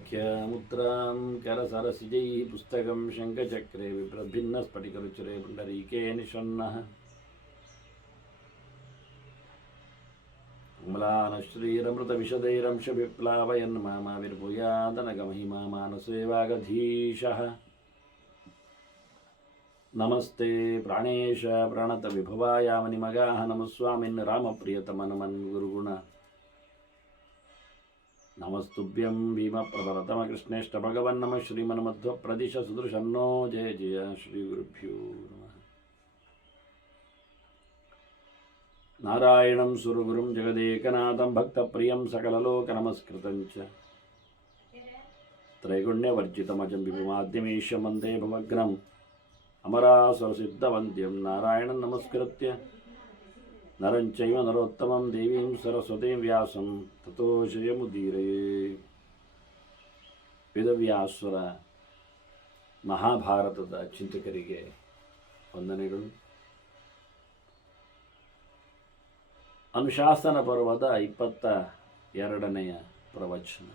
व्याख्यामुद्रां करसरसिजैः पुस्तकं शङ्खचक्रे विप्रभिन्नस्फटिकरुचिरे पुण्डरीके निषण्णः अम्लानश्रीरमृतविशदैरंशविप्लावयन् मामाविर्भूयादनगमहिमा मानसे वागधीशः नमस्ते प्राणेश प्रणतविभवायामनिमगाः नमस्वामिन् रामप्रियतमनमन् गुरुगुण नमस्तुभ्यं भीमप्रभरतमकृष्णेष्ट भगवन्नमः श्रीमन्मध्वप्रदिश सुदृशन्नो जय जय श्रीगुरुभ्यो नमः नारायणं सुरगुरुं जगदेकनाथं भक्तप्रियं सकललोकनमस्कृतं च त्रैगुण्यवर्जितमजं विभुमाद्यमीशं वन्दे भवग्रम् अमरासुरसिद्धवन्द्यं नारायणं नमस्कृत्य नरं चैव नरोत्तमं देवीं सरस्वतीं व्यासं ततो जयमुदीरये ವೇದವ್ಯಾಸರ ಮಹಾಭಾರತದ ಚಿಂತಕರಿಗೆ ವಂದನೆಗಳು. ಅನುಶಾಸನ ಪರ್ವದ 22ನೆಯ ಪ್ರವಚನ.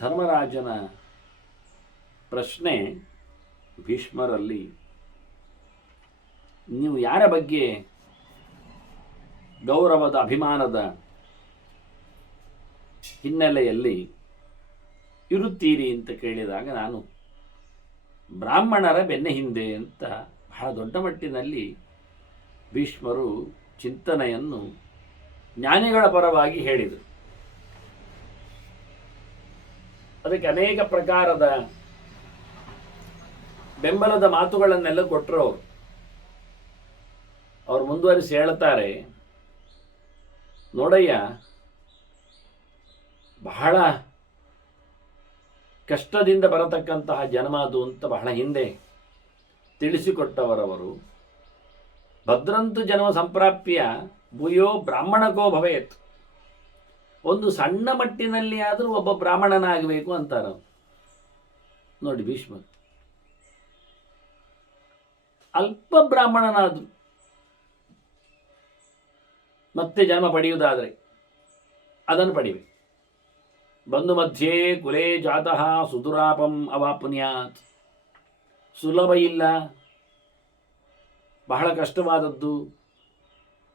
ಧರ್ಮರಾಜನ ಪ್ರಶ್ನೆ ಭೀಷ್ಮರಲ್ಲಿ, ನೀವು ಯಾರ ಬಗ್ಗೆ ಗೌರವದ ಅಭಿಮಾನದ ಹಿನ್ನೆಲೆಯಲ್ಲಿ ಇರುತ್ತೀರಿ ಅಂತ ಕೇಳಿದಾಗ, ನಾನು ಬ್ರಾಹ್ಮಣರ ಬೆನ್ನ ಹಿಂದೆ ಅಂತ ಬಹಳ ದೊಡ್ಡ ಮಟ್ಟಿನಲ್ಲಿ ಭೀಷ್ಮರು ಚಿಂತನೆಯನ್ನು ಜ್ಞಾನಿಗಳ ಪರವಾಗಿ ಹೇಳಿದರು. ಅದಕ್ಕೆ ಅನೇಕ ಪ್ರಕಾರದ ಬೆಂಬಲದ ಮಾತುಗಳನ್ನೆಲ್ಲ ಕೊಟ್ಟರು. ಅವರು ಮುಂದುವರಿಸಿ ಹೇಳ್ತಾರೆ, ನೋಡಯ್ಯ, ಬಹಳ ಕಷ್ಟದಿಂದ ಬರತಕ್ಕಂತಹ ಜನ್ಮ ಅದು ಅಂತ ಬಹಳ ಹಿಂದೆ ತಿಳಿಸಿಕೊಟ್ಟವರವರು. ಭದ್ರಂತು ಜನ್ಮ ಸಂಪ್ರಾಪ್ಯ ಭೂಯೋ ಬ್ರಾಹ್ಮಣಕೋ ಭವೇತ್. ಒಂದು ಸಣ್ಣ ಮಟ್ಟಿನಲ್ಲಿ ಆದರೂ ಒಬ್ಬ ಬ್ರಾಹ್ಮಣನಾಗಬೇಕು ಅಂತಾರ. ನೋಡಿ, ಭೀಷ್ಮ ಅಲ್ಪ ಬ್ರಾಹ್ಮಣನಾದ್ರು ಮತ್ತೆ ಜನ್ಮ ಪಡೆಯುವುದಾದರೆ ಅದನ್ನು ಪಡಿಬೇಕು. ಬಂಧು ಮಧ್ಯೆ ಕುಲೇ ಜಾತಃ ಸುದುರಾಪಂ ಅವಾಪುನ್ಯಾತ್. ಸುಲಭ ಇಲ್ಲ, ಬಹಳ ಕಷ್ಟವಾದದ್ದು,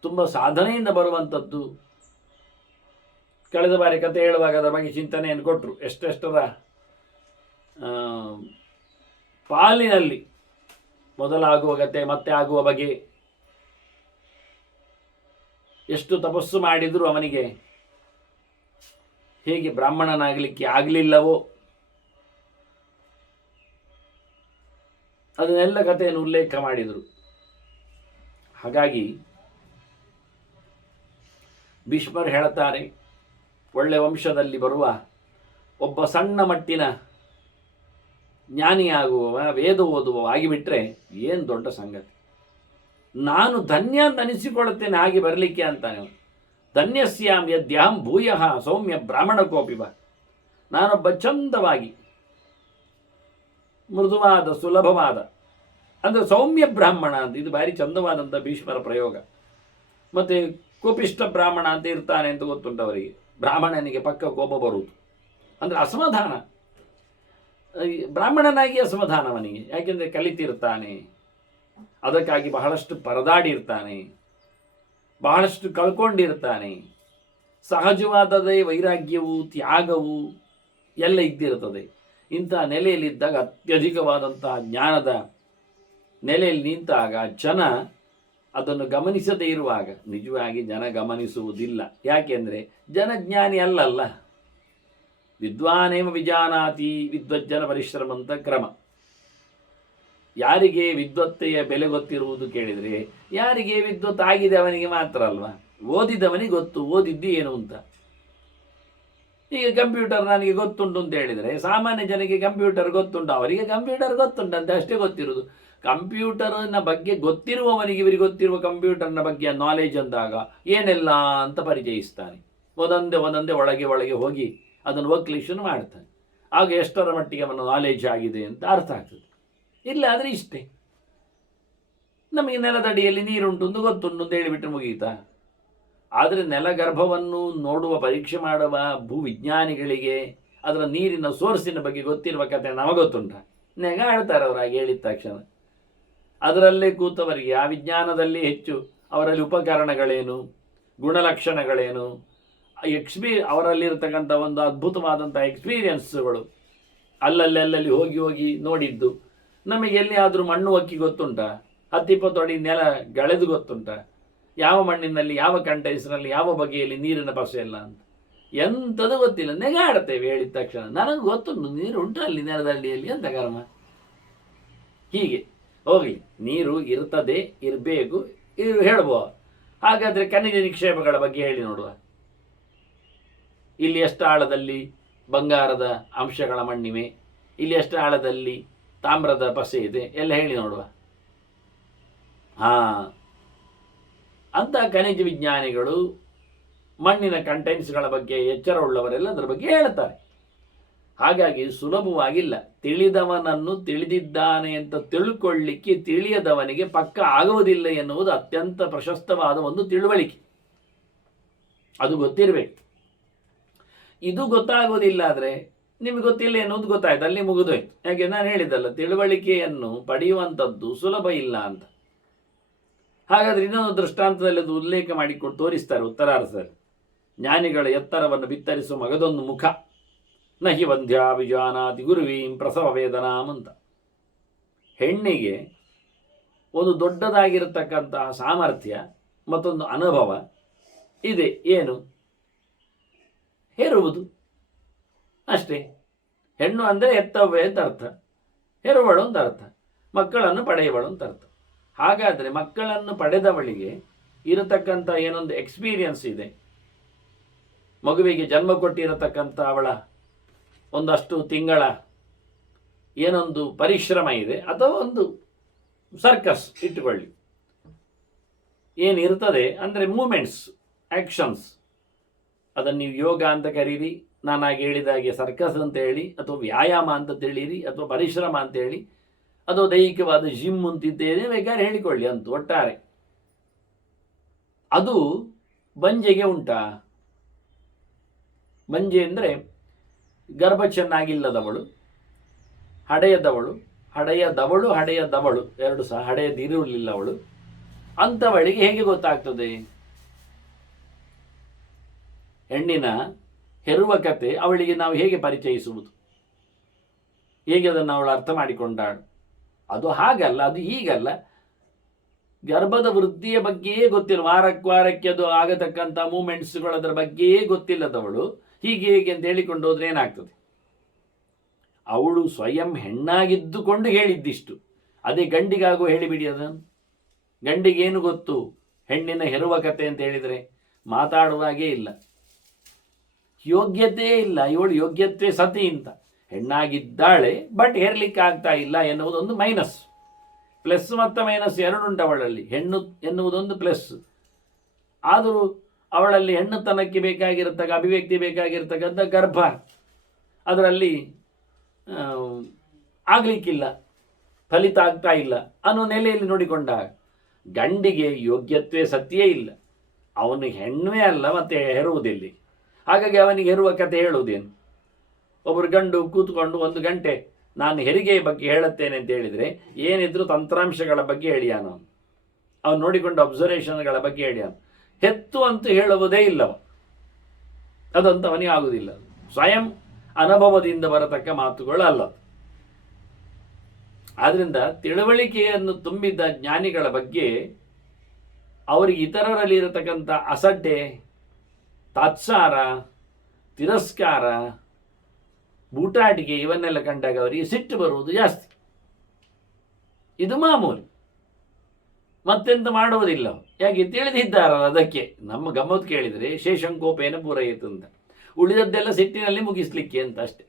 ತುಂಬ ಸಾಧನೆಯಿಂದ ಬರುವಂಥದ್ದು. ಕಳೆದ ಬಾರಿ ಕತೆ ಹೇಳುವಾಗ ಅದರ ಬಗ್ಗೆ ಚಿಂತನೆಯನ್ನು ಕೊಟ್ಟರು. ಎಷ್ಟೆಷ್ಟರ ಪಾಲಿನಲ್ಲಿ ಮೊದಲಾಗುವ ಗತೆ ಮತ್ತೆ ಆಗುವ ಬಗೆ, ಎಷ್ಟು ತಪಸ್ಸು ಮಾಡಿದರೂ ಅವನಿಗೆ ಹೇಗೆ ಬ್ರಾಹ್ಮಣನಾಗಲಿಕ್ಕೆ ಆಗಲಿಲ್ಲವೋ ಅದನ್ನೆಲ್ಲ ಕಥೆಯನ್ನು ಉಲ್ಲೇಖ ಮಾಡಿದರು. ಹಾಗಾಗಿ ಭೀಷ್ಮರು ಹೇಳುತ್ತಾರೆ, ಒಳ್ಳೆ ವಂಶದಲ್ಲಿ ಬರುವ ಒಬ್ಬ ಸಣ್ಣ ಮಟ್ಟಿನ ಜ್ಞಾನಿಯಾಗುವವ, ವೇದ ಓದುವವ ಆಗಿಬಿಟ್ರೆ ಏನು ದೊಡ್ಡ ಸಂಗತಿ. ನಾನು ಧನ್ಯ ಅಂತ ಅನಿಸಿಕೊಳ್ಳುತ್ತೇನೆ ಹಾಗೆ ಬರಲಿಕ್ಕೆ ಅಂತಾನೆ. ಧನ್ಯಸ್ಯಾಂ ಯದ್ಯಾಂ ಭೂಯಃ ಸೌಮ್ಯ ಬ್ರಾಹ್ಮಣಕೋಪಿವ. ನಾನೊಬ್ಬ ಚಂದವಾಗಿ ಮೃದುವಾದ ಸುಲಭವಾದ ಅಂದರೆ ಸೌಮ್ಯ ಬ್ರಾಹ್ಮಣ ಅಂತ, ಇದು ಭಾರಿ ಚಂದವಾದಂಥ ಭೀಷ್ಮರ ಪ್ರಯೋಗ. ಮತ್ತು ಕೋಪಿಷ್ಟ ಬ್ರಾಹ್ಮಣ ಅಂತ ಇರ್ತಾನೆ ಅಂತ ಗೊತ್ತುಂಟವರಿಗೆ. ಬ್ರಾಹ್ಮಣನಿಗೆ ಪಕ್ಕ ಕೋಪ ಬರುವುದು ಅಂದರೆ ಅಸಮಾಧಾನ. ಬ್ರಾಹ್ಮಣನಾಗಿ ಅಸಮಾಧಾನವನಿಗೆ, ಯಾಕೆಂದರೆ ಕಲಿತಿರ್ತಾನೆ, ಅದಕ್ಕಾಗಿ ಬಹಳಷ್ಟು ಪರದಾಡಿರ್ತಾನೆ, ಬಹಳಷ್ಟು ಕಳ್ಕೊಂಡಿರ್ತಾನೆ. ಸಹಜವಾದದೇ ವೈರಾಗ್ಯವು ತ್ಯಾಗವು ಎಲ್ಲ ಇದ್ದಿರ್ತದೆ. ಇಂಥ ನೆಲೆಯಲ್ಲಿದ್ದಾಗ, ಅತ್ಯಧಿಕವಾದಂತಹ ಜ್ಞಾನದ ನೆಲೆಯಲ್ಲಿ ನಿಂತಾಗ ಜನ ಅದನ್ನು ಗಮನಿಸದೇ ಇರುವಾಗ, ನಿಜವಾಗಿ ಜನ ಗಮನಿಸುವುದಿಲ್ಲ. ಯಾಕೆಂದರೆ ಜನ ಜ್ಞಾನಿ ಅಲ್ಲಲ್ಲ. ವಿದ್ವಾನೇವ ವಿಜಾನಾತಿ ವಿದ್ವಜ್ಜನ ಪರಿಶ್ರಮಂತ ಕ್ರಮ. ಯಾರಿಗೆ ವಿದ್ವತ್ತೆಯ ಬೆಲೆ ಗೊತ್ತಿರುವುದು ಕೇಳಿದರೆ, ಯಾರಿಗೆ ವಿದ್ವತ್ ಆಗಿದೆ ಅವನಿಗೆ ಮಾತ್ರ ಅಲ್ವಾ. ಓದಿದವನಿಗೆ ಗೊತ್ತು ಓದಿದ್ದು ಏನು ಅಂತ. ಈಗ ಕಂಪ್ಯೂಟರ್ ನನಗೆ ಗೊತ್ತುಂಟು ಅಂತ ಹೇಳಿದರೆ, ಸಾಮಾನ್ಯ ಜನಕ್ಕೆ ಕಂಪ್ಯೂಟರ್ ಗೊತ್ತುಂಟು, ಅವರಿಗೆ ಕಂಪ್ಯೂಟರ್ ಗೊತ್ತುಂಟಂತೆ ಅಷ್ಟೇ ಗೊತ್ತಿರುವುದು. ಕಂಪ್ಯೂಟರ್ನ ಬಗ್ಗೆ ಗೊತ್ತಿರುವವನಿಗೆ ಇವರಿಗೆ ಗೊತ್ತಿರುವ ಕಂಪ್ಯೂಟರ್ನ ಬಗ್ಗೆ ನಾಲೆಜ್ ಅಂದಾಗ ಏನೆಲ್ಲ ಅಂತ ಪರಿಚಯಿಸ್ತಾನೆ. ಒಂದೊಂದೇ ಒಳಗೆ ಹೋಗಿ ಅದನ್ನು ವಕ್ಲಿಷನ್ ಮಾಡ್ತಾನೆ. ಆಗ ಎಷ್ಟರ ಮಟ್ಟಿಗೆ ಅವನ ನಾಲೆಜ್ ಆಗಿದೆ ಅಂತ ಅರ್ಥ ಆಗ್ತದೆ. ಇಲ್ಲ ಆದರೆ ಇಷ್ಟೇ, ನಮಗೆ ನೆಲದಡಿಯಲ್ಲಿ ನೀರುಂಟು ಅಂತ ಗೊತ್ತುಂಟು ಅಂತ ಹೇಳಿಬಿಟ್ರೆ ಮುಗೀತಾ. ಆದರೆ ನೆಲಗರ್ಭವನ್ನು ನೋಡುವ ಪರೀಕ್ಷೆ ಮಾಡುವ ಭೂವಿಜ್ಞಾನಿಗಳಿಗೆ ಅದರ ನೀರಿನ ಸೋರ್ಸಿನ ಬಗ್ಗೆ ಗೊತ್ತಿರುವ ಕತೆ ನಮಗೊತ್ತುಂಟ. ನೆಗಾಡ್ತಾರೆ ಅವರಾಗಿ ಹೇಳಿದ ತಕ್ಷಣ. ಅದರಲ್ಲೇ ಕೂತವರಿಗೆ ಆ ವಿಜ್ಞಾನದಲ್ಲಿ ಹೆಚ್ಚು ಅವರಲ್ಲಿ ಉಪಕರಣಗಳೇನು, ಗುಣಲಕ್ಷಣಗಳೇನು, ಅವರಲ್ಲಿರ್ತಕ್ಕಂಥ ಒಂದು ಅದ್ಭುತವಾದಂಥ ಎಕ್ಸ್ಪೀರಿಯನ್ಸ್ಗಳು, ಅಲ್ಲಲ್ಲಿ ಹೋಗಿ ಹೋಗಿ ನೋಡಿದ್ದು. ನಮಗೆ ಎಲ್ಲಿಯಾದರೂ ಮಣ್ಣು ಅಕ್ಕಿ ಗೊತ್ತುಂಟ? 10-20 ಅಡಿ ನೆಲ ಗಳೆದು ಗೊತ್ತುಂಟ? ಯಾವ ಮಣ್ಣಿನಲ್ಲಿ, ಯಾವ ಕಂಟೈನ್ಸ್ನಲ್ಲಿ, ಯಾವ ಬಗೆಯಲ್ಲಿ ನೀರಿನ ಪಸೆ ಇಲ್ಲ ಅಂತ ಎಂಥದ್ದು ಗೊತ್ತಿಲ್ಲ. ನೆಗಾಡ್ತೇವೆ ಹೇಳಿದ ತಕ್ಷಣ. ನನಗೆ ಗೊತ್ತುಂಟು ನೀರು ಉಂಟು ಅಲ್ಲಿ ನೆಲದಡಿಯಲ್ಲಿ ಅಂತ ಕರ್ಮ. ಹೀಗೆ ಹೋಗಲಿ, ನೀರು ಇರ್ತದೆ, ಇರಬೇಕು, ಹೇಳ್ಬೋ. ಹಾಗಾದರೆ ಖನಿಜ ನಿಕ್ಷೇಪಗಳ ಬಗ್ಗೆ ಹೇಳಿ ನೋಡುವ. ಇಲ್ಲಿ ಎಷ್ಟು ಆಳದಲ್ಲಿ ಬಂಗಾರದ ಅಂಶಗಳ ಮಣ್ಣಿವೆ, ಇಲ್ಲಿ ಎಷ್ಟು ಆಳದಲ್ಲಿ ತಾಮ್ರದ ಪಸೆ ಇದೆ, ಎಲ್ಲ ಹೇಳಿ ನೋಡುವ. ಅಂತ ಖನಿಜ ವಿಜ್ಞಾನಿಗಳು, ಮಣ್ಣಿನ ಕಂಟೆಂಟ್ಸ್ಗಳ ಬಗ್ಗೆ ಎಚ್ಚರವುಳ್ಳವರೆಲ್ಲ ಅದರ ಬಗ್ಗೆ ಹೇಳ್ತಾರೆ. ಹಾಗಾಗಿ ಸುಲಭವಾಗಿಲ್ಲ. ತಿಳಿದವನನ್ನು ತಿಳಿದಿದ್ದಾನೆ ಅಂತ ತಿಳ್ಕೊಳ್ಳಿಕ್ಕೆ ತಿಳಿಯದವನಿಗೆ ಪಕ್ಕ ಆಗುವುದಿಲ್ಲ ಎನ್ನುವುದು ಅತ್ಯಂತ ಪ್ರಶಸ್ತವಾದ ಒಂದು ತಿಳುವಳಿಕೆ. ಅದು ಗೊತ್ತಿರಬೇಕು. ಇದು ಗೊತ್ತಾಗೋದಿಲ್ಲ ಆದರೆ ನಿಮಗೆ ಗೊತ್ತಿಲ್ಲ ಎನ್ನುವುದು ಗೊತ್ತಾಯ್ತು, ಅಲ್ಲಿ ಮುಗಿದೋಯ್ತು. ಯಾಕೆ ನಾನು ಹೇಳಿದ್ದಲ್ಲ, ತಿಳುವಳಿಕೆಯನ್ನು ಪಡೆಯುವಂಥದ್ದು ಸುಲಭ ಇಲ್ಲ ಅಂತ. ಹಾಗಾದರೆ ಇನ್ನೊಂದು ದೃಷ್ಟಾಂತದಲ್ಲಿ ಅದು ಉಲ್ಲೇಖ ಮಾಡಿಕೊಂಡು ತೋರಿಸ್ತಾರೆ ಉತ್ತರಾರ್ಧದಲ್ಲಿ. ಜ್ಞಾನಿಗಳ ಎತ್ತರವನ್ನು ಬಿತ್ತರಿಸುವ ಮಗದೊಂದು ಮುಖ, ನಹಿ ವಂದ್ಯಾ ವಿಜಾನಾತಿ ಗುರುವೀಂ ಪ್ರಸವ ವೇದನಾಂ ಅಂತ. ಹೆಣ್ಣಿಗೆ ಒಂದು ದೊಡ್ಡದಾಗಿರತಕ್ಕಂತಹ ಸಾಮರ್ಥ್ಯ ಮತ್ತೊಂದು ಅನುಭವ ಇದೆ. ಏನು? ಹೆರುವುದು ಅಷ್ಟೇ. ಹೆಣ್ಣು ಅಂದರೆ ಎತ್ತವ್ವೆ ಅಂತ ಅರ್ಥ, ಹೆರುವಳು ಅಂತ ಅರ್ಥ, ಮಕ್ಕಳನ್ನು ಪಡೆಯುವಳು ಅಂತ ಅರ್ಥ. ಹಾಗಾದರೆ ಮಕ್ಕಳನ್ನು ಪಡೆದವಳಿಗೆ ಇರತಕ್ಕಂಥ ಏನೊಂದು ಎಕ್ಸ್ಪೀರಿಯನ್ಸ್ ಇದೆ, ಮಗುವಿಗೆ ಜನ್ಮ ಕೊಟ್ಟಿರತಕ್ಕಂಥ ಅವಳ ಒಂದಷ್ಟು ತಿಂಗಳ ಏನೊಂದು ಪರಿಶ್ರಮ ಇದೆ, ಅಥವಾ ಒಂದು ಸರ್ಕಸ್ ಇಟ್ಟುಕೊಳ್ಳಿ, ಏನಿರ್ತದೆ ಅಂದರೆ ಮೂಮೆಂಟ್ಸ್, ಆ್ಯಕ್ಷನ್ಸ್. ಅದನ್ನು ನೀವು ಯೋಗ ಅಂತ ಕರೀರಿ, ನಾನಾಗಿ ಹೇಳಿದಾಗೆ ಸರ್ಕಸ್ ಅಂತ ಹೇಳಿ, ಅಥವಾ ವ್ಯಾಯಾಮ ಅಂತ ತಿಳಿಯಿರಿ, ಅಥವಾ ಪರಿಶ್ರಮ ಅಂತ ಹೇಳಿ, ಅಥವಾ ದೈಹಿಕವಾದ ಜಿಮ್ ಅಂತಿದ್ದೇನೆ ಬೇಕಾದ್ರೆ ಹೇಳಿಕೊಳ್ಳಿ. ಅಂತ ಒಟ್ಟಾರೆ ಅದು ಬಂಜೆಗೆ ಉಂಟಾ? ಬಂಜೆ ಅಂದರೆ ಗರ್ಭ ಚೆನ್ನಾಗಿಲ್ಲದವಳು, ಹಡೆಯದವಳು ಎರಡು ಸಹ ಹಡೆಯದಿರಲಿಲ್ಲ ಅವಳು, ಅಂಥವಳಿಗೆ ಹೇಗೆ ಗೊತ್ತಾಗ್ತದೆ? ಹೆಣ್ಣಿನ ಹೆರುವ ಕತೆ ಅವಳಿಗೆ ನಾವು ಹೇಗೆ ಪರಿಚಯಿಸುವುದು? ಹೇಗೆ ಅದನ್ನು ಅವಳು ಅರ್ಥ ಮಾಡಿಕೊಂಡಾಳು? ಅದು ಹಾಗಲ್ಲ, ಅದು ಹೀಗಲ್ಲ. ಗರ್ಭದ ವೃದ್ಧಿಯ ಬಗ್ಗೆಯೇ ಗೊತ್ತಿಲ್ಲ, ವಾರಕ್ಕೆ ಅದು ಆಗತಕ್ಕಂಥ ಮೂಮೆಂಟ್ಸ್ಗಳದ್ರ ಬಗ್ಗೆಯೇ ಗೊತ್ತಿಲ್ಲದವಳು ಹೀಗೆ ಅಂತ ಹೇಳಿಕೊಂಡು ಹೋದ್ರೆ ಏನಾಗ್ತದೆ? ಅವಳು ಸ್ವಯಂ ಹೆಣ್ಣಾಗಿದ್ದುಕೊಂಡು ಹೇಳಿದ್ದಿಷ್ಟು. ಅದೇ ಗಂಡಿಗಾಗೋ ಹೇಳಿಬಿಡಿ ಅದನ್ನು. ಗಂಡಿಗೇನು ಗೊತ್ತು ಹೆಣ್ಣಿನ ಹೆರುವ ಕತೆ ಅಂತ ಹೇಳಿದರೆ? ಮಾತಾಡುವಾಗೇ ಇಲ್ಲ, ಯೋಗ್ಯತೆ ಇಲ್ಲ. ಇವಳು ಯೋಗ್ಯತೆ ಸತಿ ಅಂತ ಹೆಣ್ಣಾಗಿದ್ದಾಳೆ, ಬಟ್ ಹೇರ್ಲಿಕ್ಕೆ ಆಗ್ತಾ ಇಲ್ಲ ಎನ್ನುವುದೊಂದು ಮೈನಸ್. ಪ್ಲಸ್ ಮತ್ತು ಮೈನಸ್ ಎರಡುಂಟು ಅವಳಲ್ಲಿ. ಹೆಣ್ಣು ಎನ್ನುವುದೊಂದು ಪ್ಲಸ್, ಆದರೂ ಅವಳಲ್ಲಿ ಹೆಣ್ಣುತನಕ್ಕೆ ಬೇಕಾಗಿರತಕ್ಕ ಅಭಿವ್ಯಕ್ತಿ ಬೇಕಾಗಿರ್ತಕ್ಕಂಥ ಗರ್ಭ ಅದರಲ್ಲಿ ಆಗಲಿಕ್ಕಿಲ್ಲ, ಫಲಿತ ಆಗ್ತಾ ಇಲ್ಲ ಅನ್ನೋ ನೆಲೆಯಲ್ಲಿ ನೋಡಿಕೊಂಡಾಗ ಗಂಡಿಗೆ ಯೋಗ್ಯತ್ವೇ ಸತ್ಯೇ ಇಲ್ಲ. ಅವನು ಹೆಣ್ಣೇ ಅಲ್ಲ, ಮತ್ತೆ ಹೆರುವುದಿಲ್ಲ. ಹಾಗಾಗಿ ಅವನಿಗೆ ಹೆರುವ ಕತೆ ಹೇಳುವುದೇನು? ಒಬ್ಬರು ಗಂಡು ಕೂತ್ಕೊಂಡು 1 ಗಂಟೆ ನಾನು ಹೆರಿಗೆಯ ಬಗ್ಗೆ ಹೇಳುತ್ತೇನೆ ಅಂತ ಹೇಳಿದರೆ ಏನಿದ್ರು ತಂತ್ರಾಂಶಗಳ ಬಗ್ಗೆ ಹೇಳಿಯಾನ, ಅವನು ನೋಡಿಕೊಂಡು ಅಬ್ಸರ್ವೇಷನ್ಗಳ ಬಗ್ಗೆ ಹೇಳಿಯಾನ. ಹೆತ್ತು ಅಂತೂ ಹೇಳುವುದೇ ಇಲ್ಲವ, ಅದಂತ ಅವನಿಗೆ ಆಗುವುದಿಲ್ಲ. ಸ್ವಯಂ ಅನುಭವದಿಂದ ಬರತಕ್ಕ ಮಾತುಗಳು ಅಲ್ಲ. ಆದ್ದರಿಂದ ತಿಳುವಳಿಕೆಯನ್ನು ತುಂಬಿದ್ದ ಜ್ಞಾನಿಗಳ ಬಗ್ಗೆ ಅವರಿಗೆ ಇತರರಲ್ಲಿ ಇರತಕ್ಕಂಥ ಅಸಡ್ಡೆ, ತಾತ್ಸಾರ, ತಿರಸ್ಕಾರ, ಬೂಟಾಟಿಕೆ ಇವನ್ನೆಲ್ಲ ಕಂಡಾಗ ಅವರಿಗೆ ಸಿಟ್ಟು ಬರುವುದು ಜಾಸ್ತಿ. ಇದು ಮಾಮೂಲಿ, ಮತ್ತೆಂತ ಮಾಡುವುದಿಲ್ಲ. ಯಾಕೆ? ತಿಳಿದಿದ್ದಾರಲ್ಲ ಅದಕ್ಕೆ. ನಮ್ಮ ಗಮ್ಮತ್ತು ಕೇಳಿದರೆ ಶೇಷಂಕೋಪೇನ ಪೂರೈತು ಅಂತ, ಉಳಿದದ್ದೆಲ್ಲ ಸಿಟ್ಟಿನಲ್ಲಿ ಮುಗಿಸ್ಲಿಕ್ಕೆ ಅಂತ ಅಷ್ಟೆ.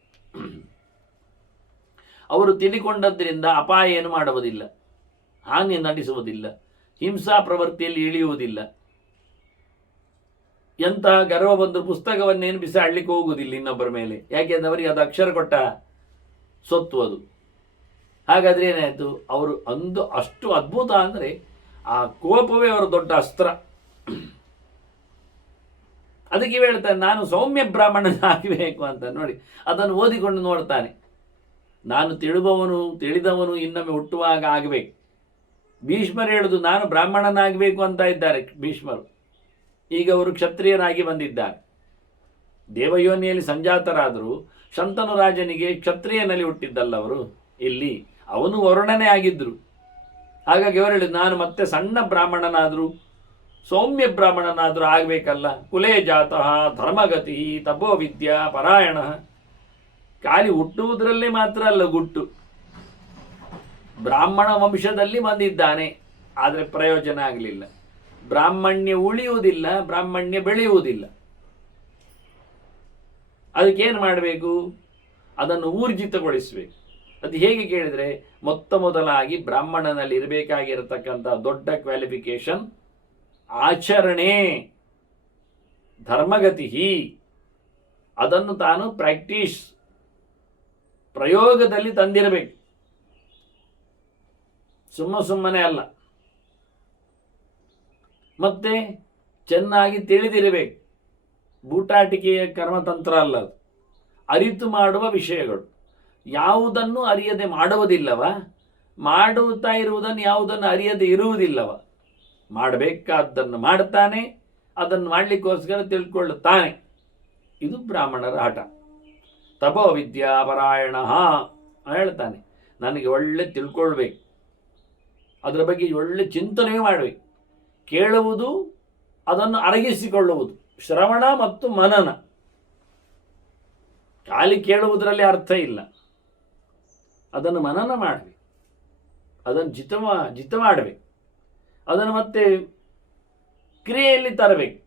ಅವರು ತಿಳಿಕೊಂಡದ್ರಿಂದ ಅಪಾಯ ಏನು ಮಾಡುವುದಿಲ್ಲ, ಹಾನಿ ನಡೆಸುವುದಿಲ್ಲ, ಹಿಂಸಾ ಪ್ರವೃತ್ತಿಯಲ್ಲಿ ಇಳಿಯುವುದಿಲ್ಲ. ಎಂತಹ ಗರ್ವ ಬಂದರೂ ಪುಸ್ತಕವನ್ನೇನು ಬಿಸಾಡಲಿಕ್ಕೆ ಹೋಗುವುದಿಲ್ಲ ಇನ್ನೊಬ್ಬರ ಮೇಲೆ. ಯಾಕೆಂದ್ರೆ ಅವರಿಗೆ ಅದು ಅಕ್ಷರ ಕೊಟ್ಟ ಸೊತ್ತು ಅದು. ಹಾಗಾದರೆ ಏನಾಯಿತು? ಅವರು ಅಷ್ಟು ಅದ್ಭುತ ಅಂದರೆ ಆ ಕೋಪವೇ ಅವರ ದೊಡ್ಡ ಅಸ್ತ್ರ. ಅದಕ್ಕೆ ಹೇಳ್ತಾನೆ ನಾನು ಸೌಮ್ಯ ಬ್ರಾಹ್ಮಣನಾಗಬೇಕು ಅಂತ. ನೋಡಿ, ಅದನ್ನು ಓದಿಕೊಂಡು ನೋಡ್ತಾನೆ. ನಾನು ತಿಳಿದವನು ಇನ್ನೊಮ್ಮೆ ಹುಟ್ಟುವಾಗ ಆಗಬೇಕು. ಭೀಷ್ಮರು ಹೇಳುದು ನಾನು ಬ್ರಾಹ್ಮಣನಾಗಬೇಕು ಅಂತ ಇದ್ದಾರೆ ಭೀಷ್ಮರು. ಈಗ ಅವರು ಕ್ಷತ್ರಿಯರಾಗಿ ಬಂದಿದ್ದಾರೆ. ದೇವಯೋನಿಯಲ್ಲಿ ಸಂಜಾತರಾದರೂ ಶಂತನು ರಾಜನಿಗೆ ಕ್ಷತ್ರಿಯನಲ್ಲಿ ಹುಟ್ಟಿದ್ದಲ್ಲ ಅವರು. ಇಲ್ಲಿ ಅವನು ವರುಣನೇ ಆಗಿದ್ರು. ಹಾಗಾಗಿ ಅವರು ಹೇಳಿದ್ರು ನಾನು ಮತ್ತೆ ಸಣ್ಣ ಬ್ರಾಹ್ಮಣನಾದರೂ ಸೌಮ್ಯ ಬ್ರಾಹ್ಮಣನಾದರೂ ಆಗಬೇಕಲ್ಲ. ಕುಲೇ ಜಾತಃ ಧರ್ಮಗತಿ ತಪೋ ವಿದ್ಯಾ ಪರಾಯಣ. ಖಾಲಿ ಹುಟ್ಟುವುದರಲ್ಲೇ ಮಾತ್ರ ಅಲ್ಲ ಗುಟ್ಟು, ಬ್ರಾಹ್ಮಣ ವಂಶದಲ್ಲಿ ಬಂದಿದ್ದಾನೆ, ಆದರೆ ಪ್ರಯೋಜನ ಆಗಲಿಲ್ಲ. ಬ್ರಾಹ್ಮಣ್ಯ ಉಳಿಯುವುದಿಲ್ಲ, ಬ್ರಾಹ್ಮಣ್ಯ ಬೆಳೆಯುವುದಿಲ್ಲ. ಅದಕ್ಕೇನು ಮಾಡಬೇಕು? ಅದನ್ನು ಊರ್ಜಿತಗೊಳಿಸಬೇಕು. ಅದು ಹೇಗೆ ಕೇಳಿದರೆ, ಮೊದಲಾಗಿ ಬ್ರಾಹ್ಮಣನಲ್ಲಿ ಇರಬೇಕಾಗಿರತಕ್ಕಂಥ ದೊಡ್ಡ ಕ್ವಾಲಿಫಿಕೇಶನ್ ಆಚರಣೆ, ಧರ್ಮಗತಿ. ಅದನ್ನು ತಾನು ಪ್ರಾಕ್ಟೀಸ್ ಪ್ರಯೋಗದಲ್ಲಿ ತಂದಿರಬೇಕು, ಸುಮ್ಮನೆ ಅಲ್ಲ. ಮತ್ತೆ ಚೆನ್ನಾಗಿ ತಿಳಿದಿರಬೇಕು. ಬೂಟಾಟಿಕೆಯ ಕರ್ಮತಂತ್ರ ಅಲ್ಲ ಅದು, ಅರಿತು ಮಾಡುವ ವಿಷಯಗಳು. ಯಾವುದನ್ನು ಅರಿಯದೆ ಮಾಡುವುದಿಲ್ಲವ, ಮಾಡುತ್ತಾ ಇರುವುದನ್ನು ಯಾವುದನ್ನು ಅರಿಯದೆ ಇರುವುದಿಲ್ಲವ. ಮಾಡಬೇಕಾದ್ದನ್ನು ಮಾಡ್ತಾನೆ, ಅದನ್ನು ಮಾಡಲಿಕ್ಕೋಸ್ಕರ ತಿಳ್ಕೊಳ್ಳುತ್ತಾನೆ. ಇದು ಬ್ರಾಹ್ಮಣರ ಹಠ. ತಪೋ ವಿದ್ಯಾ ಪರಾಯಣ ಹೇಳ್ತಾನೆ, ನನಗೆ ಒಳ್ಳೆ ತಿಳ್ಕೊಳ್ಬೇಕು, ಅದರ ಬಗ್ಗೆ ಒಳ್ಳೆ ಚಿಂತನೆ ಮಾಡಬೇಕು. ಕೇಳುವುದು, ಅದನ್ನು ಅರಗಿಸಿಕೊಳ್ಳುವುದು, ಶ್ರವಣ ಮತ್ತು ಮನನ. ಖಾಲಿ ಕೇಳುವುದರಲ್ಲಿ ಅರ್ಥ ಇಲ್ಲ. ಅದನ್ನು ಮನನ ಮಾಡಬೇಕು, ಅದನ್ನು ಜಿತ ಮಾಡಬೇಕು, ಅದನ್ನು ಮತ್ತೆ ಕ್ರಿಯೆಯಲ್ಲಿ ತರಬೇಕು.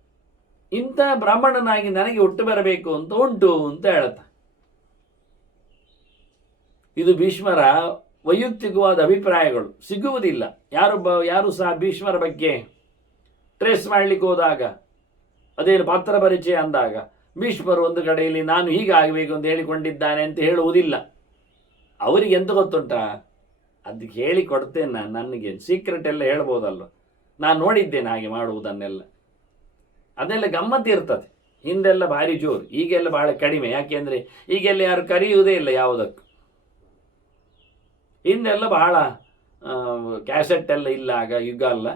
ಇಂಥ ಬ್ರಾಹ್ಮಣನಾಗಿ ನನಗೆ ಹುಟ್ಟು ಬರಬೇಕು ಅಂತ ಉಂಟು ಅಂತ ಹೇಳುತ್ತಾ. ಇದು ಭೀಷ್ಮರ ವೈಯಕ್ತಿಕವಾದ ಅಭಿಪ್ರಾಯಗಳು, ಸಿಗುವುದಿಲ್ಲ. ಯಾರು ಸಹ ಭೀಷ್ಮರ ಬಗ್ಗೆ ಟ್ರೇಸ್ ಮಾಡಲಿಕ್ಕೆ ಹೋದಾಗ, ಅದೇನು ಪಾತ್ರ ಪರಿಚಯ ಅಂದಾಗ ಭೀಷ್ಮರು ಒಂದು ಕಡೆಯಲ್ಲಿ ನಾನು ಹೀಗಾಗಬೇಕು ಅಂತ ಹೇಳಿಕೊಂಡಿದ್ದಾನೆ ಅಂತ ಹೇಳುವುದಿಲ್ಲ. ಅವರಿಗೆ ಎಂತ ಗೊತ್ತುಂಟ, ಅದಕ್ಕೆ ಹೇಳಿ ಕೊಡ್ತೇನೆ ನಾನು, ನನಗೆ ಸೀಕ್ರೆಟ್ ಎಲ್ಲ ಹೇಳ್ಬೋದಲ್ವ, ನಾನು ನೋಡಿದ್ದೇನೆ ಹಾಗೆ ಮಾಡುವುದನ್ನೆಲ್ಲ. ಅದೆಲ್ಲ ಗಮ್ಮತ್ತು ಇರ್ತದೆ. ಹಿಂದೆಲ್ಲ ಭಾರಿ ಜೋರು, ಈಗೆಲ್ಲ ಬಹಳ ಕಡಿಮೆ. ಯಾಕೆಂದರೆ ಈಗೆಲ್ಲ ಯಾರು ಕರೆಯುವುದೇ ಇಲ್ಲ ಯಾವುದಕ್ಕೂ. ಹಿಂದೆಲ್ಲ ಬಹಳ ಕ್ಯಾಸೆಟ್ ಎಲ್ಲ ಇಲ್ಲ, ಆಗ ಯುಗ ಅಲ್ಲ.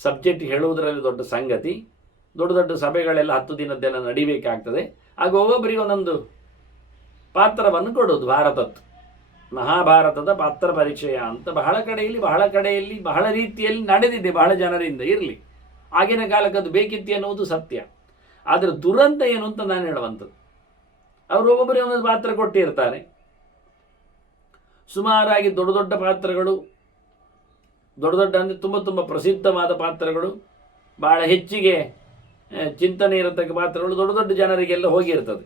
ಸಬ್ಜೆಕ್ಟ್ ಹೇಳುವುದರಲ್ಲಿ ದೊಡ್ಡ ಸಂಗತಿ. ದೊಡ್ಡ ದೊಡ್ಡ ಸಭೆಗಳೆಲ್ಲ 10 ದಿನದ್ದೆಲ್ಲ ನಡಿಬೇಕಾಗ್ತದೆ. ಆಗ ಒಬ್ಬೊಬ್ಬರಿಗೆ ಒಂದೊಂದು ಪಾತ್ರವನ್ನು ಕೊಡೋದು. ಭಾರತದ್ದು ಮಹಾಭಾರತದ ಪಾತ್ರ ಪರಿಚಯ ಅಂತ ಬಹಳ ಕಡೆಯಲ್ಲಿ ಬಹಳ ರೀತಿಯಲ್ಲಿ ನಡೆದಿದೆ, ಬಹಳ ಜನರಿಂದ. ಇರಲಿ, ಆಗಿನ ಕಾಲಕ್ಕೆ ಅದು ಬೇಕಿತ್ತು ಎನ್ನುವುದು ಸತ್ಯ. ಆದರೆ ದುರಂತ ಏನು ಅಂತ ನಾನು ಹೇಳುವಂಥದ್ದು, ಅವರು ಒಬ್ಬೊಬ್ಬರೇ ಒಂದೊಂದು ಪಾತ್ರ ಕೊಟ್ಟಿರ್ತಾರೆ. ಸುಮಾರಾಗಿ ದೊಡ್ಡ ದೊಡ್ಡ ಪಾತ್ರಗಳು, ದೊಡ್ಡ ಅಂದರೆ ತುಂಬ ಪ್ರಸಿದ್ಧವಾದ ಪಾತ್ರಗಳು, ಬಹಳ ಹೆಚ್ಚಿಗೆ ಚಿಂತನೆ ಇರತಕ್ಕ ಪಾತ್ರಗಳು ದೊಡ್ಡ ಜನರಿಗೆಲ್ಲ ಹೋಗಿರ್ತದೆ.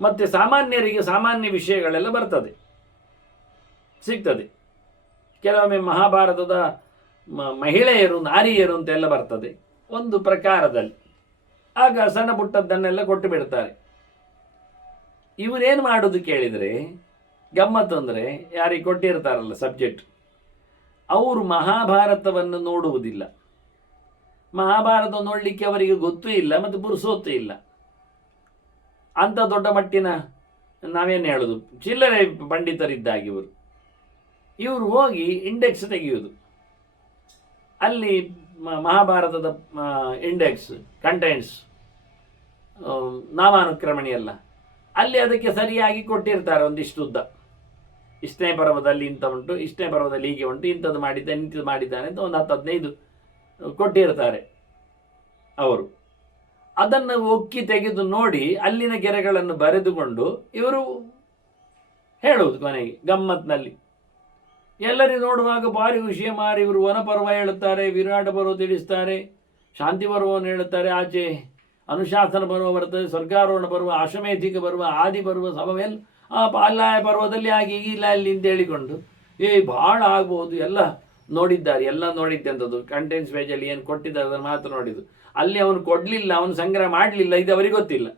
ಮತ್ತು ಸಾಮಾನ್ಯರಿಗೆ ಸಾಮಾನ್ಯ ವಿಷಯಗಳೆಲ್ಲ ಬರ್ತದೆ, ಸಿಗ್ತದೆ. ಕೆಲವೊಮ್ಮೆ ಮಹಾಭಾರತದ ಮಹಿಳೆಯರು, ನಾರಿಯರು ಅಂತೆಲ್ಲ ಬರ್ತದೆ ಒಂದು ಪ್ರಕಾರದಲ್ಲಿ. ಆಗ ಸಣ್ಣ ಪುಟ್ಟದ್ದನ್ನೆಲ್ಲ ಕೊಟ್ಟು ಬಿಡ್ತಾರೆ. ಇವರೇನು ಮಾಡೋದು ಕೇಳಿದರೆ ಗಮ್ಮತ್ತು ಅಂದರೆ, ಯಾರಿಗೆ ಕೊಟ್ಟಿರ್ತಾರಲ್ಲ ಸಬ್ಜೆಕ್ಟ್, ಅವರು ಮಹಾಭಾರತವನ್ನು ನೋಡುವುದಿಲ್ಲ. ಮಹಾಭಾರತ ನೋಡಲಿಕ್ಕೆ ಅವರಿಗೆ ಗೊತ್ತೂ ಇಲ್ಲ ಮತ್ತು ಪುರುಸೊತ್ತೂ ಇಲ್ಲ. ಅಂಥ ದೊಡ್ಡ ಮಟ್ಟಿನ ನಾವೇನು ಹೇಳೋದು, ಚಿಲ್ಲರೆ ಪಂಡಿತರಿದ್ದಾಗಿ ಇವರು ಹೋಗಿ ಇಂಡೆಕ್ಸ್ ತೆಗೆಯುವುದು. ಅಲ್ಲಿ ಮಹಾಭಾರತದ ಇಂಡೆಕ್ಸ್ ಕಂಟೆಂಟ್ಸ್ ನಾಮಾನುಕ್ರಮಣಿ ಎಲ್ಲ ಅಲ್ಲಿ ಅದಕ್ಕೆ ಸರಿಯಾಗಿ ಕೊಟ್ಟಿರ್ತಾರೆ. ಒಂದಿಷ್ಟು ಉದ್ದ, ಇಷ್ಟನೇ ಪರ್ವದಲ್ಲಿ ಇಂಥ ಉಂಟು, ಇಷ್ಟನೇ ಪರ್ವದಲ್ಲಿ ಹೀಗೆ ಉಂಟು, ಇಂಥದ್ದು ಮಾಡಿದ್ದಾನೆ, ಇಂಥದ್ದು ಮಾಡಿದ್ದಾನೆ ಅಂತ ಒಂದು 10-15 ಕೊಟ್ಟಿರ್ತಾರೆ ಅವರು. ಅದನ್ನು ಒಕ್ಕಿ ತೆಗೆದು ನೋಡಿ ಅಲ್ಲಿನ ಗೆರೆಗಳನ್ನು ಬರೆದುಕೊಂಡು ಇವರು ಹೇಳುವುದು ಕೊನೆಗೆ ಗಮ್ಮತ್ನಲ್ಲಿ. ಎಲ್ಲರಿಗೂ ನೋಡುವಾಗ ಭಾರಿ ವಿಷಯ ಮಾರಿ. ಇವರು ವನಪರ್ವ ಹೇಳುತ್ತಾರೆ, ವಿರಾಟ ಪರ್ವ ತಿಳಿಸ್ತಾರೆ, ಶಾಂತಿ ಪರ್ವವನ್ನು ಹೇಳುತ್ತಾರೆ, ಆಚೆ ಅನುಶಾಸನ ಪರ್ವ ಬರ್ತದೆ, ಸ್ವರ್ಗಾರೋಹಣ ಪರ್ವ, ಅಶ್ವಮೇಧಿಕ ಪರ್ವ, ಆದಿ ಪರ್ವ, ಸಮವೆಲ್ಲ ಪಾಲ್ಯಾಯ ಪರ್ವದಲ್ಲಿ ಆಗಿ ಇಲ್ಲ ಅಲ್ಲಿ ಅಂತ ಹೇಳಿಕೊಂಡು ಭಾಳ ಆಗ್ಬೋದು. ಎಲ್ಲ ನೋಡಿದ್ದಾರೆ, ಎಲ್ಲ ನೋಡಿದ್ದೆ ಅಂಥದ್ದು. ಕಂಟೆಂಟ್ಸ್ ಪೇಜಲ್ಲಿ ಏನು ಕೊಟ್ಟಿದ್ದಾರೆ ಅದನ್ನು ಮಾತ್ರ ನೋಡಿದ್ದು. ಅಲ್ಲಿ ಅವನು ಕೊಡಲಿಲ್ಲ, ಅವನು ಸಂಗ್ರಹ ಮಾಡಲಿಲ್ಲ, ಇದು ಅವರಿಗೆ ಗೊತ್ತಿಲ್ಲ.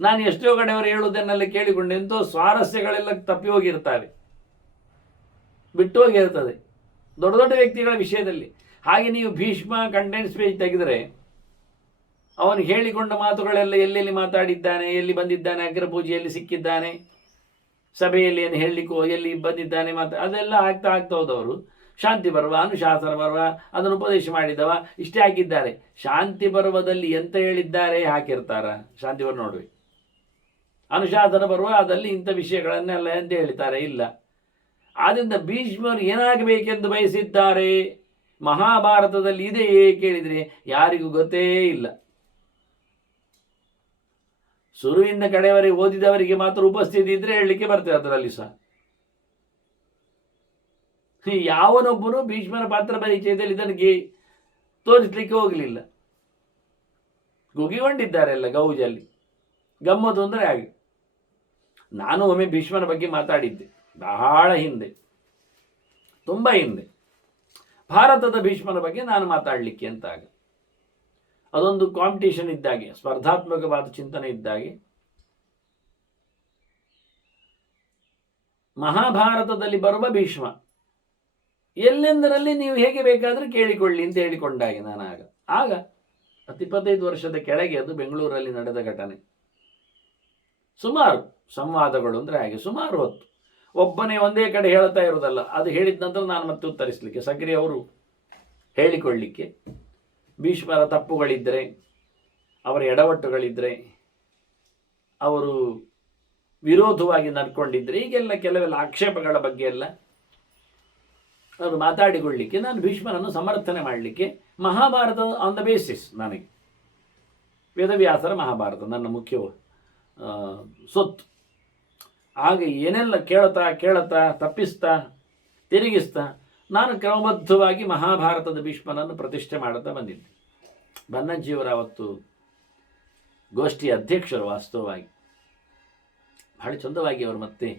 ನಾನು ಎಷ್ಟೋ ಕಡೆಯವರು ಹೇಳುವುದನ್ನೆಲ್ಲ ಕೇಳಿಕೊಂಡು ಎಂತೋ ಸ್ವಾರಸ್ಯಗಳೆಲ್ಲ ತಪ್ಪಿ ಹೋಗಿರ್ತವೆ, ಬಿಟ್ಟು ಹೋಗಿರ್ತದೆ ದೊಡ್ಡ ದೊಡ್ಡ ವ್ಯಕ್ತಿಗಳ ವಿಷಯದಲ್ಲಿ. ಹಾಗೆ ನೀವು ಭೀಷ್ಮ ಕಂಟೆಂಟ್ಸ್ ಪೇಜ್ ತೆಗೆದರೆ ಅವನು ಹೇಳಿಕೊಂಡ ಮಾತುಗಳೆಲ್ಲ ಎಲ್ಲೆಲ್ಲಿ ಮಾತಾಡಿದ್ದಾನೆ, ಎಲ್ಲಿ ಬಂದಿದ್ದಾನೆ, ಅಗ್ರಪೂಜೆಯಲ್ಲಿ ಸಿಕ್ಕಿದ್ದಾನೆ, ಸಭೆಯಲ್ಲಿ ಏನು ಹೇಳಲಿಕ್ಕೋ ಎಲ್ಲಿ ಬಂದಿದ್ದಾನೆ, ಅದೆಲ್ಲ ಆಗ್ತಾ ಹೋದವರು ಶಾಂತಿ ಪರ್ವ, ಅನುಶಾಸನ ಪರ್ವ, ಅದನ್ನು ಉಪದೇಶ ಮಾಡಿದವ ಇಷ್ಟೇ ಹಾಕಿದ್ದಾರೆ. ಶಾಂತಿ ಪರ್ವದಲ್ಲಿ ಎಂತ ಹೇಳಿದ್ದಾರೆ ಹಾಕಿರ್ತಾರ? ಶಾಂತಿ ಪರ್ವ ನೋಡ್ರಿ. ಅನುಶಾಸನ ಪರ್ವ ಅದಲ್ಲಿ ಇಂಥ ವಿಷಯಗಳನ್ನೆಲ್ಲ ಎಂತ ಹೇಳ್ತಾರೆ? ಇಲ್ಲ. ಆದ್ದರಿಂದ ಭೀಷ್ಮರು ಏನಾಗಬೇಕೆಂದು ಬಯಸಿದ್ದಾರೆ ಮಹಾಭಾರತದಲ್ಲಿ ಇದೆಯೇ ಕೇಳಿದರೆ ಯಾರಿಗೂ ಗೊತ್ತೇ ಇಲ್ಲ. ಶುರುವಿಂದ ಕಡೆಯವರೆಗೆ ಓದಿದವರಿಗೆ ಮಾತ್ರ ಉಪಸ್ಥಿತಿ ಇದ್ರೆ ಹೇಳಲಿಕ್ಕೆ ಬರ್ತದೆ. ಅದರಲ್ಲಿ ಸಹ ಯಾವನೊಬ್ಬನು ಭೀಷ್ಮರ ಪಾತ್ರ ಪರಿಚಯದಲ್ಲಿ ಇದನಿಗೆ ತೋರಿಸಲಿಕ್ಕೆ ಹೋಗಲಿಲ್ಲ. ಗುಗಿಕೊಂಡಿದ್ದಾರೆ ಎಲ್ಲ ಗೌಜಲ್ಲಿ. ಗಮ್ಮತ್ತು ಅಂದರೆ ಹಾಗೆ. ನಾನು ಒಮ್ಮೆ ಭೀಷ್ಮರ ಬಗ್ಗೆ ಮಾತಾಡಿದ್ದೆ ಬಹಳ ಹಿಂದೆ, ತುಂಬ ಹಿಂದೆ. ಭಾರತದ ಭೀಷ್ಮರ ಬಗ್ಗೆ ನಾನು ಮಾತಾಡಲಿಕ್ಕೆ ಅಂತಾಗ ಅದೊಂದು ಕಾಂಪಿಟೇಷನ್ ಇದ್ದಾಗೆ, ಸ್ಪರ್ಧಾತ್ಮಕವಾದ ಚಿಂತನೆ ಇದ್ದಾಗೆ. ಮಹಾಭಾರತದಲ್ಲಿ ಬರುವ ಭೀಷ್ಮ ಎಲ್ಲೆಂದರಲ್ಲಿ ನೀವು ಹೇಗೆ ಬೇಕಾದರೂ ಕೇಳಿಕೊಳ್ಳಿ ಅಂತ ಹೇಳಿಕೊಂಡಾಗೆ ನಾನು ಆಗ 25 ವರ್ಷದ ಕೆಳಗೆ ಅದು ಬೆಂಗಳೂರಲ್ಲಿ ನಡೆದ ಘಟನೆ. ಸುಮಾರು ಸಂವಾದಗಳು ಅಂದರೆ ಹಾಗೆ ಸುಮಾರು ಹೊತ್ತು ಒಬ್ಬನೇ ಒಂದೇ ಕಡೆ ಹೇಳ್ತಾ ಇರೋದಲ್ಲ, ಅದು ಹೇಳಿದ ನಂತರ ನಾನು ಮತ್ತೆ ಉತ್ತರಿಸಲಿಕ್ಕೆ ಸಕ್ರಿ ಅವರು ಹೇಳಿಕೊಳ್ಳಿಕ್ಕೆ, ಭೀಷ್ಮರ ತಪ್ಪುಗಳಿದ್ದರೆ, ಅವರ ಎಡವಟ್ಟುಗಳಿದ್ದರೆ, ಅವರು ವಿರೋಧವಾಗಿ ನಡ್ಕೊಂಡಿದ್ದರೆ, ಈಗೆಲ್ಲ ಕೆಲವೆಲ್ಲ ಆಕ್ಷೇಪಗಳ ಬಗ್ಗೆ ಎಲ್ಲ ಅದು ಮಾತಾಡಿಕೊಳ್ಳಿಕ್ಕೆ, ನಾನು ಭೀಷ್ಮರನ್ನು ಸಮರ್ಥನೆ ಮಾಡಲಿಕ್ಕೆ ಮಹಾಭಾರತ ಆನ್ ದ ಬೇಸಿಸ್ ನನಗೆ ವೇದವ್ಯಾಸರ ಮಹಾಭಾರತ ನನ್ನ ಮುಖ್ಯ ಸೊತ್ತು. ಆಗ ಏನೆಲ್ಲ ಕೇಳ್ತಾ ತಪ್ಪಿಸ್ತಾ ತಿರುಗಿಸ್ತಾ ನಾನು ಕ್ರಮಬದ್ಧವಾಗಿ ಮಹಾಭಾರತದ ಭೀಷ್ಮನನ್ನು ಪ್ರತಿಷ್ಠೆ ಮಾಡುತ್ತಾ ಬಂದಿದ್ದೆ. ಬನ್ನಜ್ಜಿಯವರ ಅವತ್ತು ಗೋಷ್ಠಿಯ ಅಧ್ಯಕ್ಷರು ವಾಸ್ತವವಾಗಿ ಬಹಳ ಚಂದವಾಗಿ ಅವರು ಮತ್ತೆ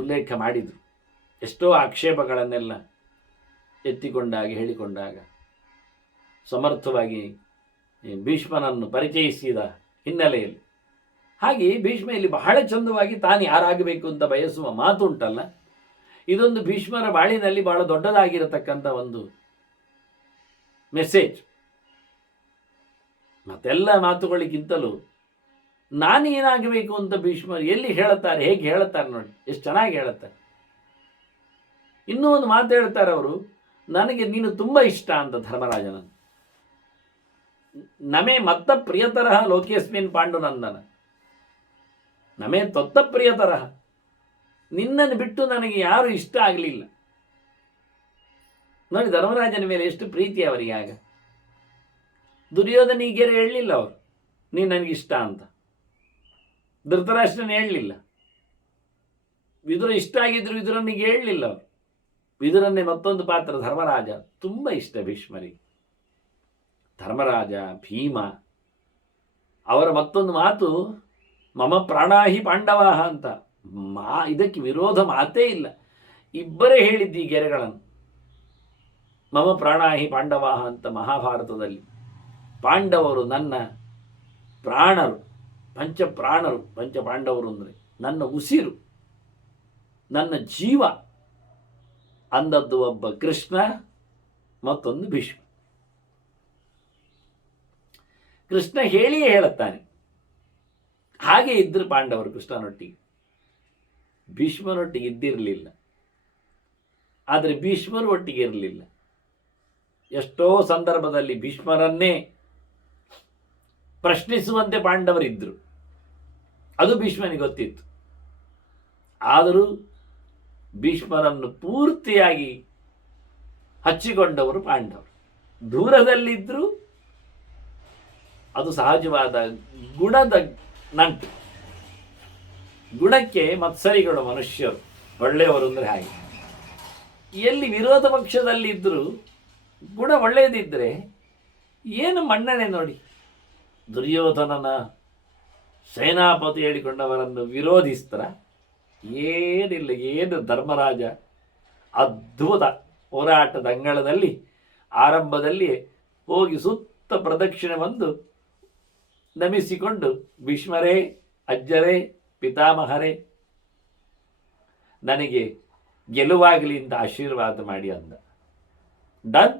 ಉಲ್ಲೇಖ ಮಾಡಿದರು. ಎಷ್ಟೋ ಆಕ್ಷೇಪಗಳನ್ನೆಲ್ಲ ಎತ್ತಿಕೊಂಡಾಗ ಹೇಳಿಕೊಂಡಾಗ ಸಮರ್ಥವಾಗಿ ಭೀಷ್ಮನನ್ನು ಪರಿಚಯಿಸಿದ ಹಿನ್ನೆಲೆಯಲ್ಲಿ, ಹಾಗೆ ಭೀಷ್ಮ ಇಲ್ಲಿ ಬಹಳ ಚಂದವಾಗಿ ತಾನು ಯಾರಾಗಬೇಕು ಅಂತ ಬಯಸುವ ಮಾತು ಉಂಟಲ್ಲ, ಇದೊಂದು ಭೀಷ್ಮರ ಬಾಳಿನಲ್ಲಿ ಬಹಳ ದೊಡ್ಡದಾಗಿರತಕ್ಕಂಥ ಒಂದು ಮೆಸೇಜ್. ಮತ್ತೆಲ್ಲ ಮಾತುಗಳಿಗಿಂತಲೂ ನಾನೇನಾಗಬೇಕು ಅಂತ ಭೀಷ್ಮರು ಎಲ್ಲಿ ಹೇಳುತ್ತಾರೆ, ಹೇಗೆ ಹೇಳುತ್ತಾರೆ ನೋಡಿ, ಎಷ್ಟು ಚೆನ್ನಾಗಿ ಹೇಳುತ್ತಾರೆ. ಇನ್ನೂ ಒಂದು ಮಾತು ಹೇಳ್ತಾರೆ ಅವರು, ನನಗೆ ನೀನು ತುಂಬ ಇಷ್ಟ ಅಂತ ಧರ್ಮರಾಜನನ್ನು. ನಮೇ ಮತ್ತ ಪ್ರಿಯತರಹ ಲೋಕೇಸ್ಮಿನ್ ಪಾಂಡುನಂದನ, ನಮೇ ತೊತ್ತ ಪ್ರಿಯತರಹ, ನಿನ್ನನ್ನು ಬಿಟ್ಟು ನನಗೆ ಯಾರು ಇಷ್ಟ ಆಗಲಿಲ್ಲ. ನೋಡಿ ಧರ್ಮರಾಜನ ಮೇಲೆ ಎಷ್ಟು ಪ್ರೀತಿ ಅವರಿಗೆ. ಆಗ ದುರ್ಯೋಧನಿಗೆ ಹೇಳಲಿಲ್ಲ ಅವರು ನೀನು ನನಗಿಷ್ಟ ಅಂತ, ಧೃತರಾಷ್ಟ್ರನ ಹೇಳಲಿಲ್ಲ, ವಿದುರ ಇಷ್ಟ ಆಗಿದ್ರು ವಿದುರನಿಗೆ ಹೇಳಲಿಲ್ಲ ಅವರು. ವಿದುರನ್ನೇ ಮತ್ತೊಂದು ಪಾತ್ರ ಧರ್ಮರಾಜ ತುಂಬ ಇಷ್ಟ ಭೀಷ್ಮರಿಗೆ. ಧರ್ಮರಾಜ, ಭೀಮ, ಅವರ ಮತ್ತೊಂದು ಮಾತು ಮಮ ಪ್ರಾಣಾಹಿ ಪಾಂಡವಾಹ ಅಂತ. ಇದಕ್ಕೆ ವಿರೋಧ ಮಾತೇ ಇಲ್ಲ. ಇಬ್ಬರೇ ಹೇಳಿದ್ದು ಈ ಗೆರೆಗಳನ್ನು, ಮಮ ಪ್ರಾಣಾಹಿ ಪಾಂಡವಾಹ ಅಂತ ಮಹಾಭಾರತದಲ್ಲಿ. ಪಾಂಡವರು ನನ್ನ ಪ್ರಾಣರು, ಪಂಚಪ್ರಾಣರು, ಪಂಚಪಾಂಡವರು ಅಂದರೆ ನನ್ನ ಉಸಿರು, ನನ್ನ ಜೀವ ಅಂದದ್ದು ಒಬ್ಬ ಕೃಷ್ಣ, ಮತ್ತೊಂದು ಭೀಷ್ಮ. ಕೃಷ್ಣ ಹೇಳಿಯೇ ಹೇಳುತ್ತಾನೆ. ಹಾಗೆ ಇದ್ದರು ಪಾಂಡವರು ಕೃಷ್ಣನೊಟ್ಟಿಗೆ. ಭೀಷ್ಮನೊಟ್ಟಿಗೆ ಇದ್ದಿರಲಿಲ್ಲ, ಆದರೆ ಭೀಷ್ಮರು ಒಟ್ಟಿಗೆ ಇರಲಿಲ್ಲ. ಎಷ್ಟೋ ಸಂದರ್ಭದಲ್ಲಿ ಭೀಷ್ಮರನ್ನೇ ಪ್ರಶ್ನಿಸುವಂತೆ ಪಾಂಡವರಿದ್ದರು, ಅದು ಭೀಷ್ಮನಿಗೆ ಗೊತ್ತಿತ್ತು. ಆದರೂ ಭೀಷ್ಮರನ್ನು ಪೂರ್ತಿಯಾಗಿ ಹಚ್ಚಿಕೊಂಡವರು ಪಾಂಡವರು. ದೂರದಲ್ಲಿದ್ದರೂ ಅದು ಸಹಜವಾದ ಗುಣದ ನಂಟು. ಗುಣಕ್ಕೆ ಮತ್ಸರಿಗಳು ಮನುಷ್ಯರು, ಒಳ್ಳೆಯವರು ಅಂದರೆ ಹಾಗೆ. ಎಲ್ಲಿ ವಿರೋಧ ಪಕ್ಷದಲ್ಲಿದ್ದರೂ ಗುಣ ಒಳ್ಳೆಯದಿದ್ದರೆ ಏನು ಮನ್ನಣೆ ನೋಡಿ. ದುರ್ಯೋಧನನ ಸೇನಾಪತಿ ಹೇಳಿಕೊಂಡವರನ್ನು ವಿರೋಧಿಸ್ತಾರ? ಏನಿಲ್ಲ. ಏನು ಧರ್ಮರಾಜ ಅದ್ಭುತ ಹೋರಾಟದ ಅಂಗಳದಲ್ಲಿ ಆರಂಭದಲ್ಲಿ ಹೋಗಿ ಸುತ್ತ ಪ್ರದಕ್ಷಿಣೆ ಬಂದು ನಮಿಸಿಕೊಂಡು, ಭೀಷ್ಮರೇ, ಅಜ್ಜರೇ, ಪಿತಾಮಹರೇ, ನನಗೆ ಗೆಲುವಾಗಲಿ ಅಂತ ಆಶೀರ್ವಾದ ಮಾಡಿ ಅಂದ. ಡನ್.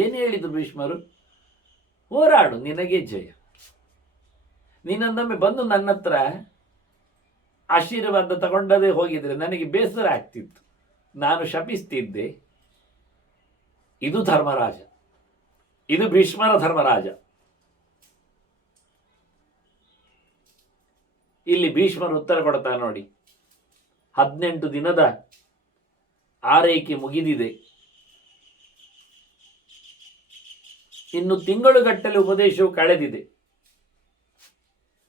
ಏನು ಹೇಳಿದರು ಭೀಷ್ಮರು? ಹೋರಾಡು, ನಿನಗೆ ಜಯ. ನೀನೊಂದೊಮ್ಮೆ ಬಂದು ನನ್ನ ಹತ್ರ ಆಶೀರ್ವಾದ ತಗೊಂಡದೇ ಹೋಗಿದ್ರೆ ನನಗೆ ಬೇಸರ ಆಗ್ತಿತ್ತು, ನಾನು ಶಪಿಸ್ತಿದ್ದೆ. ಇದು ಧರ್ಮರಾಜ, ಇದು ಭೀಷ್ಮರ ಧರ್ಮರಾಜ. ಇಲ್ಲಿ ಭೀಷ್ಮರು ಉತ್ತರ ಕೊಡ್ತಾರೆ ನೋಡಿ. 18 ದಿನದ ಆರೈಕೆ ಮುಗಿದಿದೆ, ಇನ್ನು ತಿಂಗಳುಗಟ್ಟಲೆ ಉಪದೇಶವು ಕಳೆದಿದೆ.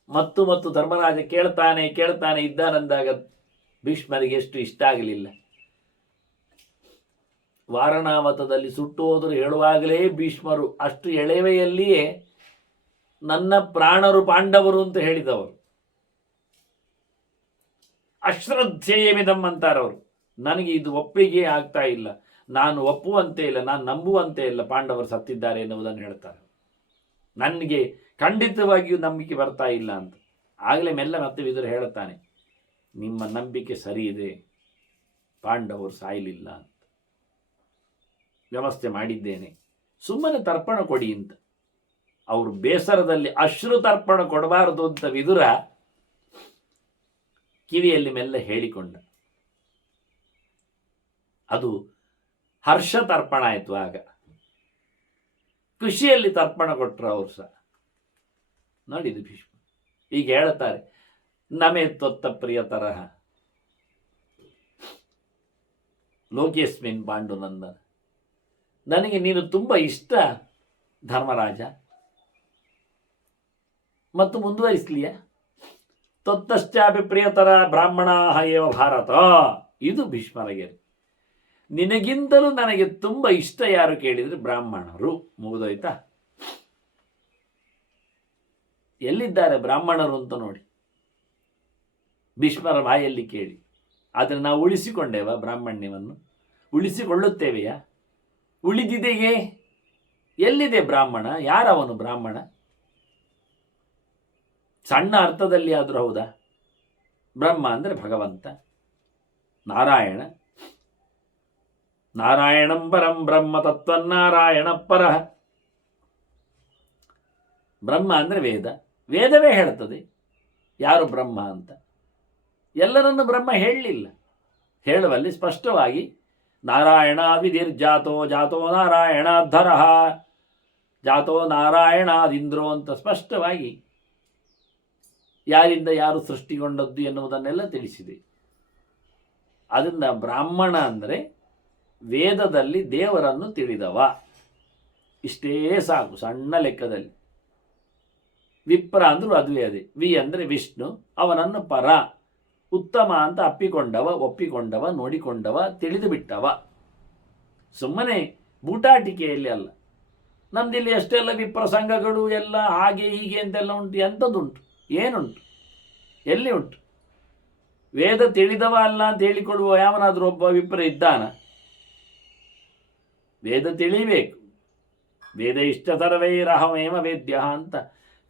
ಮತ್ತು ಧರ್ಮರಾಜ ಕೇಳ್ತಾನೆ ಇದ್ದಾನಂದಾಗ ಭೀಷ್ಮರಿಗೆ ಎಷ್ಟು ಇಷ್ಟ ಆಗಲಿಲ್ಲ. ವಾರಣಾವತದಲ್ಲಿ ಸುಟ್ಟು ಹೋದರು ಹೇಳುವಾಗಲೇ ಭೀಷ್ಮರು ಅಷ್ಟು ಎಳೆವೆಯಲ್ಲಿಯೇ ನನ್ನ ಪ್ರಾಣರು ಪಾಂಡವರು ಅಂತ ಹೇಳಿದವರು. ಅಶ್ರದ್ಧೇಯಮಿದಂ ಅಂತಾರವರು. ನನಗೆ ಇದು ಒಪ್ಪಿಗೆ ಆಗ್ತಾ ಇಲ್ಲ, ನಾನು ಒಪ್ಪುವಂತೆ ಇಲ್ಲ, ನಾನು ನಂಬುವಂತೆ ಇಲ್ಲ ಪಾಂಡವರು ಸತ್ತಿದ್ದಾರೆ ಎನ್ನುವುದನ್ನು ಹೇಳ್ತಾರೆ. ನನಗೆ ಖಂಡಿತವಾಗಿಯೂ ನಂಬಿಕೆ ಬರ್ತಾ ಇಲ್ಲ ಅಂತ. ಆಗಲೇ ಮೆಲ್ಲ ಮತ್ತೆ ವಿದುರ ಹೇಳುತ್ತಾನೆ, ನಿಮ್ಮ ನಂಬಿಕೆ ಸರಿ ಇದೆ, ಪಾಂಡವರು ಸಾಯಲಿಲ್ಲ ಅಂತ ವ್ಯವಸ್ಥೆ ಮಾಡಿದ್ದೇನೆ, ಸುಮ್ಮನೆ ತರ್ಪಣ ಕೊಡಿ ಅಂತ. ಅವರು ಬೇಸರದಲ್ಲಿ ಅಶ್ರು ತರ್ಪಣ ಕೊಡಬಾರದು ಅಂತ ವಿದುರ ಕಿವಿಯಲ್ಲಿ ಮೆಲ್ಲ ಹೇಳಿಕೊಂಡ. ಅದು ಹರ್ಷ ತರ್ಪಣ ಆಯಿತು. ಆಗ ಖುಷಿಯಲ್ಲಿ ತರ್ಪಣ ಕೊಟ್ಟರು ಅವರು ಸಹ. ನೋಡಿದು ಭೀಷ್ಮ ಈಗ ಹೇಳುತ್ತಾರೆ, ನಮೇ ತ್ವತ್ತ ಪ್ರಿಯತರಹ ಲೋಕೇಸ್ಮಿನ್ ಪಾಂಡುನಂದನ, ನನಗೆ ನೀನು ತುಂಬ ಇಷ್ಟ ಧರ್ಮರಾಜ. ಮತ್ತು ಮುಂದುವರಿಸಲಿಯ, ತ್ವತ್ತಶ್ಚಾಪಿ ಪ್ರಿಯತರ ಬ್ರಾಹ್ಮಣ ಏವ ಭಾರತ. ಇದು ಭೀಷ್ಮರಿಗೆ. ನಿನಗಿಂತಲೂ ನನಗೆ ತುಂಬ ಇಷ್ಟ ಯಾರು ಕೇಳಿದರೆ ಬ್ರಾಹ್ಮಣರು. ಮುಗಿದೋಯ್ತಾ? ಎಲ್ಲಿದ್ದಾರೆ ಬ್ರಾಹ್ಮಣರು ಅಂತ ನೋಡಿ, ಭೀಷ್ಮರ ಬಾಯಲ್ಲಿ ಕೇಳಿ. ಆದರೆ ನಾವು ಉಳಿಸಿಕೊಂಡೇವ ಬ್ರಾಹ್ಮಣ್ಯವನ್ನು? ಉಳಿಸಿಕೊಳ್ಳುತ್ತೇವೆಯಾ? ಉಳಿದಿದೆಯೇ? ಎಲ್ಲಿದೆ ಬ್ರಾಹ್ಮಣ? ಯಾರವನು ಬ್ರಾಹ್ಮಣ? ಸಣ್ಣ ಅರ್ಥದಲ್ಲಿ ಆದರೂ ಹೌದಾ? ಬ್ರಹ್ಮ ಅಂದರೆ ಭಗವಂತ, ನಾರಾಯಣ. ನಾರಾಯಣಂ ಪರಂ ಬ್ರಹ್ಮ ತತ್ವನಾರಾಯಣ ಪರಃ. ಬ್ರಹ್ಮ ಅಂದರೆ ವೇದ, ವೇದವೇ ಹೇಳ್ತದೆ ಯಾರು ಬ್ರಹ್ಮ ಅಂತ. ಎಲ್ಲರನ್ನು ಬ್ರಹ್ಮ ಹೇಳಲಿಲ್ಲ, ಹೇಳುವಲ್ಲಿ ಸ್ಪಷ್ಟವಾಗಿ ನಾರಾಯಣ ವಿಧಿರ್ಜಾತೋ ಜಾತೋ ನಾರಾಯಣಾಧರಃ, ಜಾತೋ ನಾರಾಯಣಾದಿಂದ್ರೋ ಅಂತ ಸ್ಪಷ್ಟವಾಗಿ ಯಾರಿಂದ ಯಾರು ಸೃಷ್ಟಿಗೊಂಡದ್ದು ಎನ್ನುವುದನ್ನೆಲ್ಲ ತಿಳಿಸಿದೆ. ಅದರಿಂದ ಬ್ರಾಹ್ಮಣ ಅಂದರೆ ವೇದದಲ್ಲಿ ದೇವರನ್ನು ತಿಳಿದವ, ಇಷ್ಟೇ ಸಾಕು ಸಣ್ಣ ಲೆಕ್ಕದಲ್ಲಿ. ವಿಪ್ರ ಅಂದರೂ ಅದುವೇ ಅದೇ. ವಿ ಅಂದರೆ ವಿಷ್ಣು, ಅವನನ್ನು ಪರ ಉತ್ತಮ ಅಂತ ಒಪ್ಪಿಕೊಂಡವ, ನೋಡಿಕೊಂಡವ, ತಿಳಿದು ಬಿಟ್ಟವ. ಸುಮ್ಮನೆ ಬೂಟಾಟಿಕೆಯಲ್ಲಿ ಅಲ್ಲ. ನಮ್ದಿಲ್ಲಿ ಅಷ್ಟೆಲ್ಲ ವಿಪ್ರಸಂಗಗಳು ಎಲ್ಲ ಹಾಗೆ ಹೀಗೆ ಅಂತೆಲ್ಲ ಉಂಟು. ಎಂಥದ್ದುಂಟು? ಏನುಂಟು? ಎಲ್ಲಿ ಉಂಟು? ವೇದ ತಿಳಿದವ ಅಲ್ಲ ಅಂತ ಹೇಳಿಕೊಡುವ ಯಾವನಾದರೂ ಒಬ್ಬ ವಿಪ್ರ ಇದ್ದಾನ? ವೇದ ತಿಳಿಬೇಕು. ವೇದ ಇಷ್ಟತರವೈರಹಮೇವ ವೇದ್ಯ ಅಂತ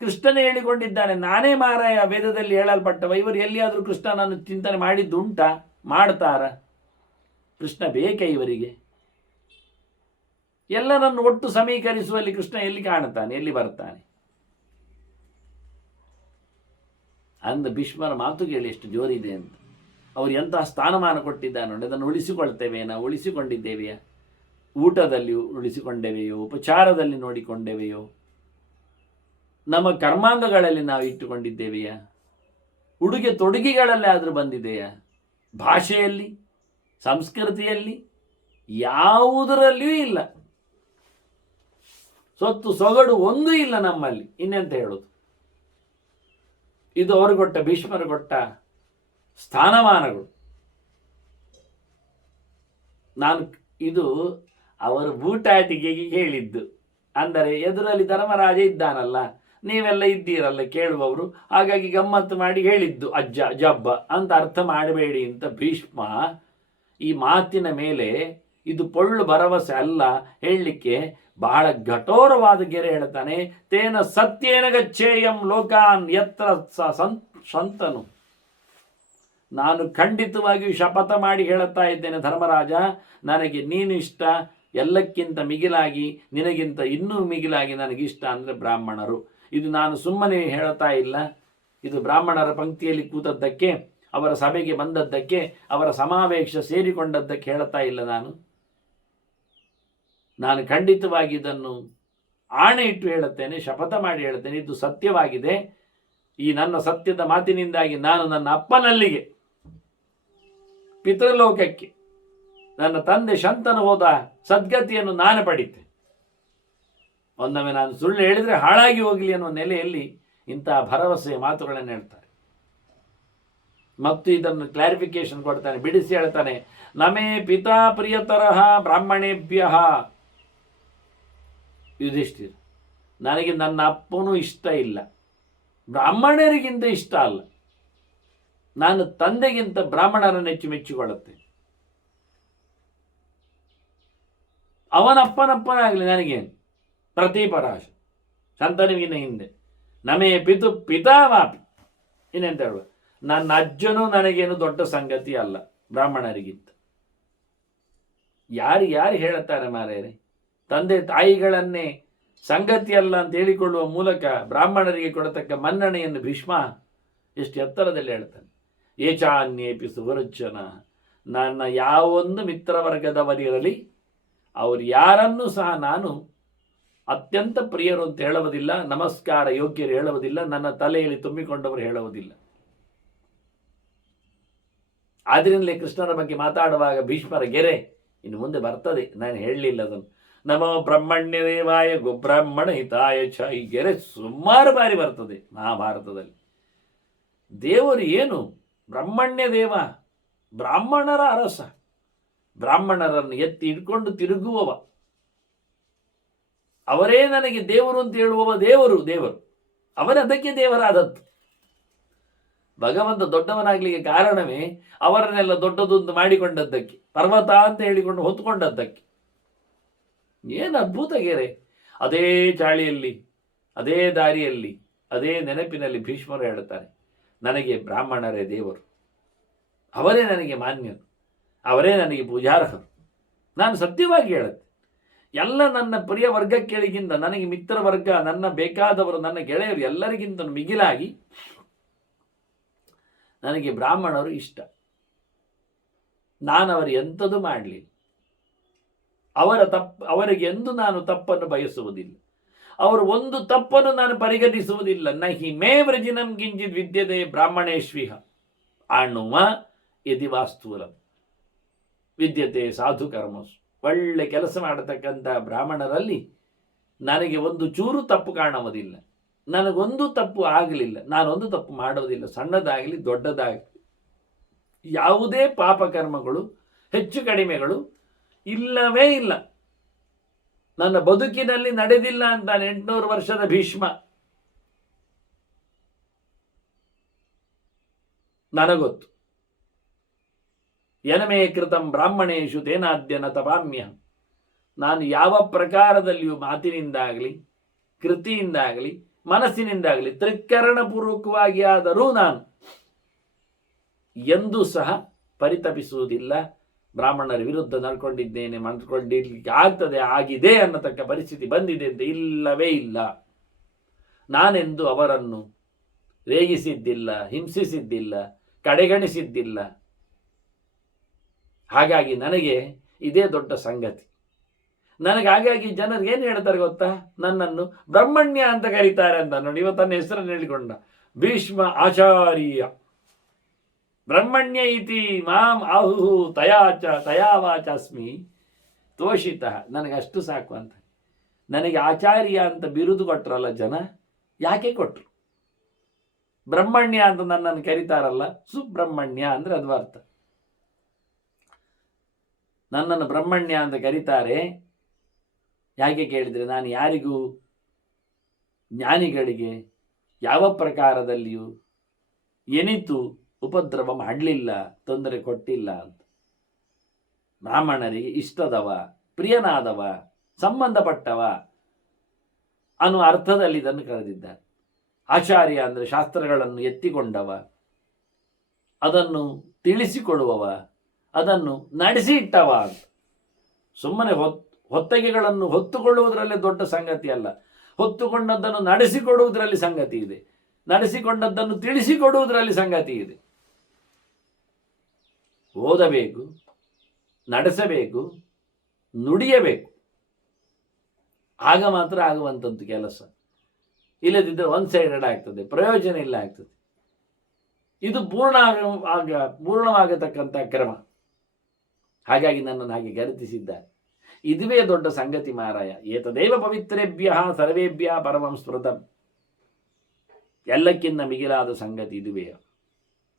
ಕೃಷ್ಣನೇ ಹೇಳಿಕೊಂಡಿದ್ದಾನೆ. ನಾನೇ ಮಾರಾಯ ವೇದದಲ್ಲಿ ಹೇಳಲ್ಪಟ್ಟವ. ಇವರು ಎಲ್ಲಿಯಾದರೂ ಕೃಷ್ಣನನ್ನು ಚಿಂತನೆ ಮಾಡಿದ್ದುಂಟಾ? ಮಾಡ್ತಾರ? ಕೃಷ್ಣ ಬೇಕೇ ಇವರಿಗೆ? ಎಲ್ಲರನ್ನು ಒಟ್ಟು ಸಮೀಕರಿಸುವಲ್ಲಿ ಕೃಷ್ಣ ಎಲ್ಲಿ ಕಾಣುತ್ತಾನೆ, ಎಲ್ಲಿ ಬರ್ತಾನೆ? ಅಂದ ಭೀಷ್ಮರ ಮಾತು ಕೇಳಿ ಎಷ್ಟು ಜೋರಿದೆ ಅಂತ. ಅವರು ಎಂತಹ ಸ್ಥಾನಮಾನ ಕೊಟ್ಟಿದ್ದಾನೆ ನೋಡಿ. ಅದನ್ನು ಉಳಿಸಿಕೊಳ್ತೇವೆ, ನಾವು ಉಳಿಸಿಕೊಂಡಿದ್ದೇವೆಯಾ? ಊಟದಲ್ಲಿ ಉಳಿಸಿಕೊಂಡೇವೆಯೋ? ಉಪಚಾರದಲ್ಲಿ ನೋಡಿಕೊಂಡೇವೆಯೋ? ನಮ್ಮ ಕರ್ಮಾಂಗಗಳಲ್ಲಿ ನಾವು ಇಟ್ಟುಕೊಂಡಿದ್ದೇವೆಯಾ? ಉಡುಗೆ ತೊಡುಗೆಗಳಲ್ಲಿ ಆದರೂ ಬಂದಿದೆಯಾ? ಭಾಷೆಯಲ್ಲಿ, ಸಂಸ್ಕೃತಿಯಲ್ಲಿ ಯಾವುದರಲ್ಲಿಯೂ ಇಲ್ಲ. ಸೊತ್ತು ಸೊಗಡು ಒಂದೂ ಇಲ್ಲ ನಮ್ಮಲ್ಲಿ. ಇನ್ನೆಂತ ಹೇಳೋದು? ಇದು ಅವರು ಕೊಟ್ಟ, ಭೀಷ್ಮರು ಕೊಟ್ಟ ಸ್ಥಾನಮಾನಗಳು. ನಾನು ಇದು ಅವರು ಬೂಟಾಟಿಕೆಗೆ ಹೇಳಿದ್ದು. ಅಂದರೆ ಎದುರಲ್ಲಿ ಧರ್ಮರಾಜ ಇದ್ದಾನಲ್ಲ, ನೀವೆಲ್ಲ ಇದ್ದೀರಲ್ಲ ಕೇಳುವವರು, ಹಾಗಾಗಿ ಗಮ್ಮತ್ತು ಮಾಡಿ ಹೇಳಿದ್ದು ಅಜ್ಜ ಜಬ್ಬ ಅಂತ ಅರ್ಥ ಮಾಡಬೇಡಿ ಅಂತ ಭೀಷ್ಮ ಈ ಮಾತಿನ ಮೇಲೆ ಇದು ಪೊಳ್ಳು ಭರವಸೆ ಅಲ್ಲ ಹೇಳಲಿಕ್ಕೆ ಬಹಳ ಕಠೋರವಾದ ಗೆರೆ ಹೇಳ್ತಾನೆ. ತೇನ ಸತ್ಯೇನ ಗಚ್ಚೇಯಂ ಲೋಕಾನ್ ಯತ್ರ ಸಂತನು. ನಾನು ಖಂಡಿತವಾಗಿಯೂ ಶಪಥ ಮಾಡಿ ಹೇಳುತ್ತಾ ಇದ್ದೇನೆ ಧರ್ಮರಾಜ, ನನಗೆ ನೀನು ಇಷ್ಟ, ಎಲ್ಲಕ್ಕಿಂತ ಮಿಗಿಲಾಗಿ ನಿನಗಿಂತ ಇನ್ನೂ ಮಿಗಿಲಾಗಿ ನನಗಿಷ್ಟ ಅಂದರೆ ಬ್ರಾಹ್ಮಣರು. ಇದು ನಾನು ಸುಮ್ಮನೆ ಹೇಳ್ತಾ ಇಲ್ಲ, ಇದು ಬ್ರಾಹ್ಮಣರ ಪಂಕ್ತಿಯಲ್ಲಿ ಕೂತದ್ದಕ್ಕೆ, ಅವರ ಸಭೆಗೆ ಬಂದದ್ದಕ್ಕೆ, ಅವರ ಸಮಾವೇಶ ಸೇರಿಕೊಂಡದ್ದಕ್ಕೆ ಹೇಳ್ತಾ ಇಲ್ಲ. ನಾನು ಖಂಡಿತವಾಗಿ ಇದನ್ನು ಆಣೆ ಇಟ್ಟು ಹೇಳುತ್ತೇನೆ, ಶಪಥ ಮಾಡಿ ಹೇಳುತ್ತೇನೆ, ಇದು ಸತ್ಯವಾಗಿದೆ. ಈ ನನ್ನ ಸತ್ಯದ ಮಾತಿನಿಂದಾಗಿ ನಾನು ನನ್ನ ಅಪ್ಪನಲ್ಲಿಗೆ ಪಿತೃಲೋಕಕ್ಕೆ ನನ್ನ ತಂದೆ ಶಂತನು ಹೋದ ಸದ್ಗತಿಯನ್ನು ನಾನು ಪಡಿತೆ. ಒಂದೊಮ್ಮೆ ನಾನು ಸುಳ್ಳು ಹೇಳಿದರೆ ಹಾಳಾಗಿ ಹೋಗಲಿ ಅನ್ನೋ ನೆಲೆಯಲ್ಲಿ ಇಂತಹ ಭರವಸೆಯ ಮಾತುಗಳನ್ನು ಹೇಳ್ತಾರೆ. ಮತ್ತು ಇದನ್ನು ಕ್ಲಾರಿಫಿಕೇಶನ್ ಕೊಡ್ತಾನೆ, ಬಿಡಿಸಿ ಹೇಳ್ತಾನೆ, ನಮೇ ಪಿತಾ ಪ್ರಿಯತರಃ ಬ್ರಾಹ್ಮಣೇಭ್ಯ. ಯುಧಿಷ್ಠಿರ, ನನಗೆ ನನ್ನ ಅಪ್ಪನೂ ಇಷ್ಟ ಇಲ್ಲ, ಬ್ರಾಹ್ಮಣರಿಗಿಂತ ಇಷ್ಟ ಅಲ್ಲ. ನಾನು ತಂದೆಗಿಂತ ಬ್ರಾಹ್ಮಣರನ್ನು ಹೆಚ್ಚು ಮೆಚ್ಚಿಕೊಳ್ಳುತ್ತೇನೆ. ಅವನಪ್ಪನಪ್ಪನಾಗಲಿ ನನಗೇನು, ಪ್ರತಿಪರಾಶ ಶಂತನುವಿನ ಹಿಂದೆ. ನಮೇ ಪಿತಾವಾಪಿ, ಇನ್ನೆಂತ ಹೇಳುವ, ನನ್ನ ಅಜ್ಜನೂ ನನಗೇನು ದೊಡ್ಡ ಸಂಗತಿ ಅಲ್ಲ ಬ್ರಾಹ್ಮಣರಿಗಿಂತ. ಯಾರು ಹೇಳುತ್ತಾರೆ ಮಾರೇರೆ? ತಂದೆ ತಾಯಿಗಳನ್ನೇ ಸಂಗತಿ ಅಲ್ಲ ಅಂತ ಹೇಳಿಕೊಳ್ಳುವ ಮೂಲಕ ಬ್ರಾಹ್ಮಣರಿಗೆ ಕೊಡತಕ್ಕ ಮನ್ನಣೆಯನ್ನು ಭೀಷ್ಮ ಎಷ್ಟು ಎತ್ತರದಲ್ಲಿ ಹೇಳ್ತಾನೆ. ಏಚಾನ್ಯೇಪಿ ಸುವರುಚ್ಚನ, ನನ್ನ ಯಾವೊಂದು ಮಿತ್ರವರ್ಗದವರಿರಲಿ ಅವರು ಯಾರನ್ನೂ ಸಹ ನಾನು ಅತ್ಯಂತ ಪ್ರಿಯರು ಅಂತ ಹೇಳುವುದಿಲ್ಲ, ನಮಸ್ಕಾರ ಯೋಗ್ಯರು ಹೇಳುವುದಿಲ್ಲ, ನನ್ನ ತಲೆಯಲ್ಲಿ ತುಂಬಿಕೊಂಡವರು ಹೇಳುವುದಿಲ್ಲ. ಆದ್ರಿಂದಲೇ ಕೃಷ್ಣನ ಬಗ್ಗೆ ಮಾತಾಡುವಾಗ ಭೀಷ್ಮರ ಗೆರೆ ಇನ್ನು ಮುಂದೆ ಬರ್ತದೆ, ನಾನು ಹೇಳಲಿಲ್ಲ ಅದನ್ನು. ನಮೋ ಬ್ರಹ್ಮಣ್ಯ ದೇವಾಯ ಗೋಬ್ರಾಹ್ಮಣ ಹಿತಾಯ ಚ, ಈ ಗೆರೆ ಸುಮಾರು ಬಾರಿ ಬರ್ತದೆ ಮಹಾಭಾರತದಲ್ಲಿ. ದೇವರು ಏನು? ಬ್ರಹ್ಮಣ್ಯ ದೇವ, ಬ್ರಾಹ್ಮಣರ ಅರಸ, ಬ್ರಾಹ್ಮಣರನ್ನು ಎತ್ತಿ ಇಟ್ಕೊಂಡು ತಿರುಗುವವ, ಅವರೇ ನನಗೆ ದೇವರು ಅಂತ ಹೇಳುವವ ದೇವರು ಅವರದಕ್ಕೆ ದೇವರಾದದ್ದು. ಭಗವಂತ ದೊಡ್ಡವನಾಗ್ಲಿಕ್ಕೆ ಕಾರಣವೇ ಅವರನ್ನೆಲ್ಲ ದೊಡ್ಡದು ಅಂತ ಮಾಡಿಕೊಂಡದ್ದಕ್ಕೆ, ಪರ್ವತ ಅಂತ ಹೇಳಿಕೊಂಡು ಹೊತ್ತುಕೊಂಡದ್ದಕ್ಕೆ. ಏನು ಅದ್ಭುತ ಗೆರೆ! ಅದೇ ಚಾಳಿಯಲ್ಲಿ, ಅದೇ ದಾರಿಯಲ್ಲಿ, ಅದೇ ನೆನಪಿನಲ್ಲಿ ಭೀಷ್ಮರು ಹೇಳುತ್ತಾರೆ, ನನಗೆ ಬ್ರಾಹ್ಮಣರೇ ದೇವರು, ಅವರೇ ನನಗೆ ಮಾನ್ಯರು, ಅವರೇ ನನಗೆ ಪೂಜಾರ್ಹರು. ನಾನು ಸತ್ಯವಾಗಿ ಹೇಳುತ್ತೆ, ಎಲ್ಲ ನನ್ನ ಪ್ರಿಯ ವರ್ಗಕ್ಕೆಳಗಿಂತ ನನಗೆ ಮಿತ್ರ ವರ್ಗ, ನನ್ನ ಬೇಕಾದವರು, ನನ್ನ ಗೆಳೆಯರು ಎಲ್ಲರಿಗಿಂತ ಮಿಗಿಲಾಗಿ ನನಗೆ ಬ್ರಾಹ್ಮಣರು ಇಷ್ಟ. ನಾನು ಅವರು ಎಂಥದ್ದು ಮಾಡಲಿ, ಅವರಿಗೆ ಎಂದು ನಾನು ತಪ್ಪನ್ನು ಬಯಸುವುದಿಲ್ಲ, ಅವರು ಒಂದು ತಪ್ಪನ್ನು ನಾನು ಪರಿಗಣಿಸುವುದಿಲ್ಲ. ನಹಿ ಮೇ ವ್ರಜಿನಂ ಕಿಂಚಿತ್ ವಿದ್ಯತೆ ಬ್ರಾಹ್ಮಣೇಶ್ವಿಹ ಆಣುವ ಯದಿ ವಾಸ್ತೂಲಂ ವಿದ್ಯತೆ ಸಾಧು ಕರ್ಮಸು. ಒಳ್ಳೆ ಕೆಲಸ ಮಾಡತಕ್ಕಂಥ ಬ್ರಾಹ್ಮಣರಲ್ಲಿ ನನಗೆ ಒಂದು ಚೂರು ತಪ್ಪು ಕಾಣುವುದಿಲ್ಲ, ನನಗೊಂದು ತಪ್ಪು ಆಗಲಿಲ್ಲ, ನಾನೊಂದು ತಪ್ಪು ಮಾಡೋದಿಲ್ಲ, ಸಣ್ಣದಾಗಲಿ ದೊಡ್ಡದಾಗಲಿ. ಯಾವುದೇ ಪಾಪಕರ್ಮಗಳು ಹೆಚ್ಚು ಕಡಿಮೆಗಳು ಇಲ್ಲವೇ ಇಲ್ಲ. ನನ್ನ ಬದುಕಿನಲ್ಲಿ ನಡೆದಿಲ್ಲ ಅಂತ 800 ವರ್ಷದ ಭೀಷ್ಮ ನನಗೊತ್ತು. ಯನಮೇ ಕೃತಂ ಬ್ರಾಹ್ಮಣೇಶು ತೇನಾದ್ಯ ನ ತಪಾಮ್ಯ. ನಾನು ಯಾವ ಪ್ರಕಾರದಲ್ಲಿಯೂ ಮಾತಿನಿಂದಾಗಲಿ, ಕೃತಿಯಿಂದಾಗಲಿ, ಮನಸ್ಸಿನಿಂದಾಗಲಿ, ತ್ರಿಕರಣಪೂರ್ವಕವಾಗಿ ಆದರೂ ನಾನು ಎಂದೂ ಸಹ ಪರಿತಪಿಸುವುದಿಲ್ಲ. ಬ್ರಾಹ್ಮಣರ ವಿರುದ್ಧ ನಡ್ಕೊಂಡಿದ್ದೇನೆ, ಮಾಡ್ಕೊಂಡಿರ್ಲಿಕ್ಕೆ ಆಗ್ತದೆ, ಆಗಿದೆ ಅನ್ನತಕ್ಕ ಪರಿಸ್ಥಿತಿ ಬಂದಿದೆ ಅಂತ ಇಲ್ಲವೇ ಇಲ್ಲ. ನಾನೆಂದು ಅವರನ್ನು ರೇಗಿಸಿದ್ದಿಲ್ಲ, ಹಿಂಸಿಸಿದ್ದಿಲ್ಲ, ಕಡೆಗಣಿಸಿದ್ದಿಲ್ಲ. ಹಾಗಾಗಿ ನನಗೆ ಇದೇ ದೊಡ್ಡ ಸಂಗತಿ. ನನಗೆ ಹಾಗಾಗಿ ಜನರು ಏನು ಹೇಳ್ತಾರೆ ಗೊತ್ತಾ? ನನ್ನನ್ನು ಬ್ರಹ್ಮಣ್ಯ ಅಂತ ಕರೀತಾರೆ ಅಂತ. ನೋಡಿ, ಇವತ್ತನ್ನ ಹೆಸರನ್ನು ಹೇಳಿಕೊಂಡ ಭೀಷ್ಮ ಆಚಾರ್ಯ ಬ್ರಹ್ಮಣ್ಯ ಇತಿ ಮಾಂ ಆಹು ತಯಾವಾಚಾಸ್ಮಿ ತೋಷಿತ. ನನಗೆ ಅಷ್ಟು ಸಾಕು ಅಂತ. ನನಗೆ ಆಚಾರ್ಯ ಅಂತ ಬಿರುದು ಕೊಟ್ರಲ್ಲ ಜನ, ಯಾಕೆ ಕೊಟ್ರು? ಬ್ರಹ್ಮಣ್ಯ ಅಂತ ನನ್ನನ್ನು ಕರೀತಾರಲ್ಲ, ಸುಬ್ರಹ್ಮಣ್ಯ ಅಂದ್ರೆ ಅದು ಅರ್ಥ. ನನ್ನನ್ನು ಬ್ರಹ್ಮಣ್ಯ ಅಂತ ಕರೀತಾರೆ ಯಾಕೆ ಕೇಳಿದರೆ, ನಾನು ಯಾರಿಗೂ, ಜ್ಞಾನಿಗಳಿಗೆ ಯಾವ ಪ್ರಕಾರದಲ್ಲಿಯೂ ಎನಿತು ಉಪದ್ರವ ಮಾಡಲಿಲ್ಲ, ತೊಂದರೆ ಕೊಟ್ಟಿಲ್ಲ ಅಂತ. ಬ್ರಾಹ್ಮಣರಿಗೆ ಇಷ್ಟದವ, ಪ್ರಿಯನಾದವ, ಸಂಬಂಧಪಟ್ಟವ ಅನ್ನುವ ಅರ್ಥದಲ್ಲಿ ಇದನ್ನು ಕರೆದಿದ್ದಾರೆ. ಆಚಾರ್ಯ ಅಂದರೆ ಶಾಸ್ತ್ರಗಳನ್ನು ಎತ್ತಿಕೊಂಡವ, ಅದನ್ನು ತಿಳಿಸಿಕೊಡುವವ, ಅದನ್ನು ನಡೆಸಿ ಇಟ್ಟವ ಅಂತ. ಸುಮ್ಮನೆ ಹೊತ್ತಗೆಗಳನ್ನು ಹೊತ್ತುಕೊಳ್ಳುವುದರಲ್ಲಿ ದೊಡ್ಡ ಸಂಗತಿ ಅಲ್ಲ, ಹೊತ್ತುಕೊಂಡದ್ದನ್ನು ನಡೆಸಿಕೊಡುವುದರಲ್ಲಿ ಸಂಗತಿ ಇದೆ, ನಡೆಸಿಕೊಂಡದ್ದನ್ನು ತಿಳಿಸಿಕೊಡುವುದರಲ್ಲಿ ಸಂಗತಿ ಇದೆ. ಓದಬೇಕು, ನಡೆಸಬೇಕು, ನುಡಿಯಬೇಕು, ಆಗ ಮಾತ್ರ ಆಗುವಂಥದ್ದು ಕೆಲಸ. ಇಲ್ಲದಿದ್ದರೆ ಒನ್ ಸೈಡೆಡ್ ಆಗ್ತದೆ, ಪ್ರಯೋಜನ ಇಲ್ಲ ಆಗ್ತದೆ. ಇದು ಪೂರ್ಣವಾಗತಕ್ಕಂಥ ಕ್ರಮ. ಹಾಗಾಗಿ ನನ್ನನ್ನು ಹಾಗೆ ಗರುತಿಸಿದ್ದಾರೆ. ಇದುವೇ ದೊಡ್ಡ ಸಂಗತಿ ಮಾರಾಯ. ಏತದೇವ ಪವಿತ್ರೇಭ್ಯ ಸರ್ವೇಭ್ಯ ಪರಮಂ ಸ್ಮೃತಂ. ಎಲ್ಲಕ್ಕಿಂತ ಮಿಗಿಲಾದ ಸಂಗತಿ ಇದುವೇ.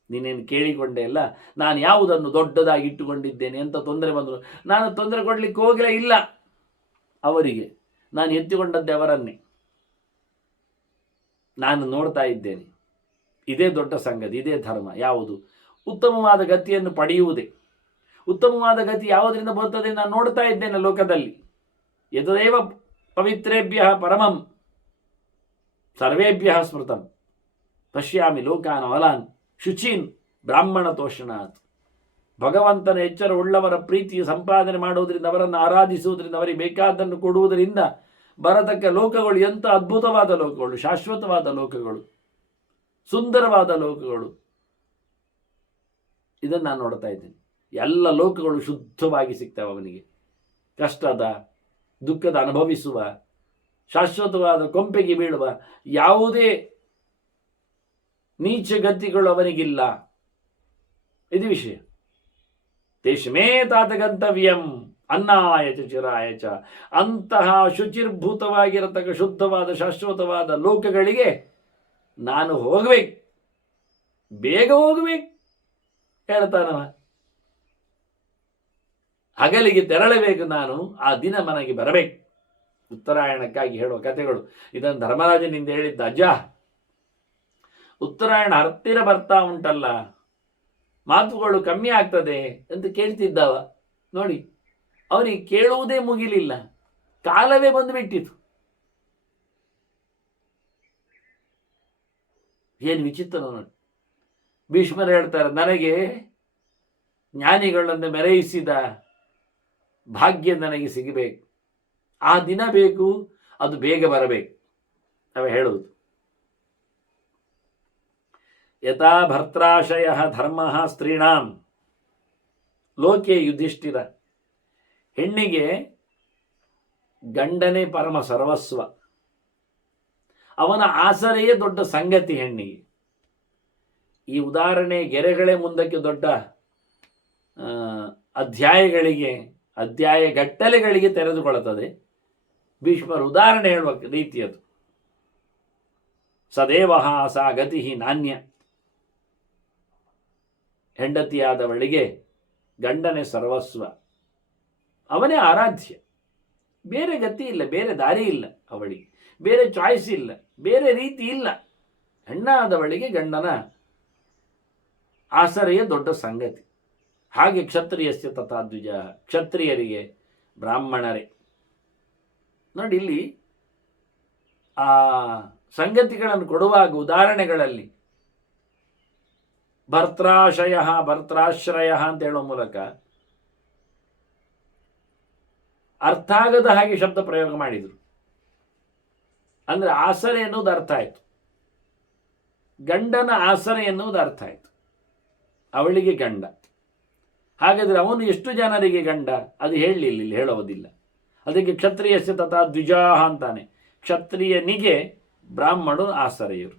ನೀನೇನು ಕೇಳಿಕೊಂಡೆ ಅಲ್ಲ, ನಾನು ಯಾವುದನ್ನು ದೊಡ್ಡದಾಗಿ ಇಟ್ಟುಕೊಂಡಿದ್ದೇನೆ ಅಂತ ತೊಂದರೆ ಬಂದರು, ನಾನು ತೊಂದರೆ ಕೊಡಲಿಕ್ಕೆ ಹೋಗಲೇ ಇಲ್ಲ ಅವರಿಗೆ. ನಾನು ಎತ್ತಿಕೊಂಡದ್ದೇ ಅವರನ್ನೇ. ನಾನು ನೋಡ್ತಾ ಇದ್ದೇನೆ. ಇದೇ ದೊಡ್ಡ ಸಂಗತಿ, ಇದೇ ಧರ್ಮ. ಯಾವುದು? ಉತ್ತಮವಾದ ಗತಿಯನ್ನು ಪಡೆಯುವುದೇ. ಉತ್ತಮವಾದ ಗತಿ ಯಾವುದರಿಂದ ಬರುತ್ತದೆ ನಾನು ನೋಡ್ತಾ ಇದ್ದೇನೆ ಲೋಕದಲ್ಲಿ. ಯತದೇವ ಪವಿತ್ರೇಭ್ಯ ಪರಮಂ ಸರ್ವೇಭ್ಯ ಸ್ಮೃತಂ ಪಶ್ಯಾಮಿ ಲೋಕಾನ್ ಅಮಲಾನ್ ಶುಚೀನ್ ಬ್ರಾಹ್ಮಣ ತೋಷಣಾತ್. ಭಗವಂತನ ಎಚ್ಚರ ಉಳ್ಳವರ ಪ್ರೀತಿಯ ಸಂಪಾದನೆ ಮಾಡುವುದರಿಂದ, ಅವರನ್ನು ಆರಾಧಿಸುವುದರಿಂದ, ಅವರಿಗೆ ಬೇಕಾದ್ದನ್ನು ಕೊಡುವುದರಿಂದ ಬರತಕ್ಕ ಲೋಕಗಳು ಎಂಥ ಅದ್ಭುತವಾದ ಲೋಕಗಳು, ಶಾಶ್ವತವಾದ ಲೋಕಗಳು, ಸುಂದರವಾದ ಲೋಕಗಳು. ಇದನ್ನು ನಾನು ನೋಡ್ತಾ ಇದ್ದೇನೆ. ಎಲ್ಲ ಲೋಕಗಳು ಶುದ್ಧವಾಗಿ ಸಿಗ್ತವೆ ಅವನಿಗೆ. ಕಷ್ಟದ ದುಃಖದ ಅನುಭವಿಸುವ, ಶಾಶ್ವತವಾದ ಕೊಂಪೆಗೆ ಬೀಳುವ ಯಾವುದೇ ನೀಚ ಗತಿಗಳು ಅವನಿಗಿಲ್ಲ. ಇದು ವಿಷಯ. ತೇಷಮೇ ತಾತ ಗಂತವ್ಯಂ ಅನ್ನಾಯ ಚ ಚಿರಾಯ ಚ. ಅಂತಹ ಶುಚಿರ್ಭೂತವಾಗಿರತಕ್ಕ ಶುದ್ಧವಾದ ಶಾಶ್ವತವಾದ ಲೋಕಗಳಿಗೆ ನಾನು ಹೋಗಬೇಕು, ಬೇಗ ಹೋಗಬೇಕು ಹೇಳ್ತಾನವ. ಹಗಲಿಗೆ ತೆರಳಬೇಕು ನಾನು, ಆ ದಿನ ಮನೆಗೆ ಬರಬೇಕು. ಉತ್ತರಾಯಣಕ್ಕಾಗಿ ಹೇಳುವ ಕಥೆಗಳು. ಇದನ್ನು ಧರ್ಮರಾಜನಿಂದ ಹೇಳಿದ್ದ. ಅಜ್ಜ, ಉತ್ತರಾಯಣ ಹತ್ತಿರ ಬರ್ತಾ ಉಂಟಲ್ಲ, ಮಾತುಗಳು ಕಮ್ಮಿ ಆಗ್ತದೆ ಅಂತ ಕೇಳ್ತಿದ್ದವ. ನೋಡಿ, ಅವನಿಗೆ ಕೇಳುವುದೇ ಮುಗಿಲಿಲ್ಲ, ಕಾಲವೇ ಬಂದು ಬಿಟ್ಟಿತು. ಏನು ವಿಚಿತ್ರ ನೋಡಿ. ಭೀಷ್ಮರು ಹೇಳ್ತಾರೆ, ನನಗೆ ಜ್ಞಾನಿಗಳನ್ನು ಮೆರಯಿಸಿದ ಭಾಗ್ಯ ನನಗೆ ಸಿಗಬೇಕು, ಆ ದಿನ ಬೇಕು, ಅದು ಬೇಗ ಬರಬೇಕು. ಅವ ಹೇಳುವುದು. ಯಥಾ ಭರ್ತ್ರಾಶಯ ಧರ್ಮ ಸ್ತ್ರೀಣಾಂ ಲೋಕೆ ಯುಧಿಷ್ಠಿರ. ಹೆಣ್ಣಿಗೆ ಗಂಡನೇ ಪರಮ ಸರ್ವಸ್ವ. ಅವನ ಆಸರೆಯೇ ದೊಡ್ಡ ಸಂಗತಿ ಹೆಣ್ಣಿಗೆ. ಈ ಉದಾಹರಣೆ ಗೆರೆಗಳೇ ಮುಂದಕ್ಕೆ ದೊಡ್ಡ ಅಧ್ಯಾಯ ಗಟ್ಟಲೆಗಳಿಗೆ ತೆರೆದುಕೊಳ್ಳುತ್ತದೆ. ಭೀಷ್ಮರು ಉದಾಹರಣೆ ಹೇಳುವ ರೀತಿಯದು. ಸದೇವ ಸಾ ಗತಿ ನಾಣ್ಯ. ಹೆಂಡತಿಯಾದವಳಿಗೆ ಗಂಡನೇ ಸರ್ವಸ್ವ, ಅವನೇ ಆರಾಧ್ಯ. ಬೇರೆ ಗತಿ ಇಲ್ಲ, ಬೇರೆ ದಾರಿ ಇಲ್ಲ ಅವಳಿಗೆ, ಬೇರೆ ಚಾಯ್ಸ್ ಇಲ್ಲ, ಬೇರೆ ರೀತಿ ಇಲ್ಲ. ಹೆಣ್ಣಾದವಳಿಗೆ ಗಂಡನ ಆಸರೆಯ ದೊಡ್ಡ ಸಂಗತಿ. ಹಾಗೆ ಕ್ಷತ್ರಿಯಸ್ಯ ತಥಾ ದ್ವಿಜ. ಕ್ಷತ್ರಿಯರಿಗೆ ಬ್ರಾಹ್ಮಣರೇ. ನೋಡಿ, ಇಲ್ಲಿ ಆ ಸಂಗತಿಗಳನ್ನು ಕೊಡುವಾಗ ಉದಾಹರಣೆಗಳಲ್ಲಿ ಭರ್ತ್ರಾಶಯ ಭರ್ತ್ರಾಶ್ರಯ ಅಂತ ಹೇಳುವ ಮೂಲಕ ಅರ್ಥ ಆಗದ ಹಾಗೆ ಶಬ್ದ ಪ್ರಯೋಗ ಮಾಡಿದರು. ಅಂದ್ರೆ ಆಸರೆ ಎನ್ನುವುದು ಅರ್ಥ ಆಯಿತು, ಗಂಡನ ಆಸರೆ ಎನ್ನುವುದು ಅರ್ಥ ಆಯಿತು. ಅವಳಿಗೆ ಗಂಡ. ಹಾಗಾದರೆ ಅವನು ಎಷ್ಟು ಜನರಿಗೆ ಗಂಡ ಅದು ಹೇಳಲಿಲ್ಲ, ಇಲ್ಲಿ ಹೇಳುವುದಿಲ್ಲ. ಅದಕ್ಕೆ ಕ್ಷತ್ರಿಯಸ್ಯ ತಥಾ ದ್ವಿಜಾಹ ಅಂತಾನೆ. ಕ್ಷತ್ರಿಯನಿಗೆ ಬ್ರಾಹ್ಮಣರು ಆಸರೆಯರು.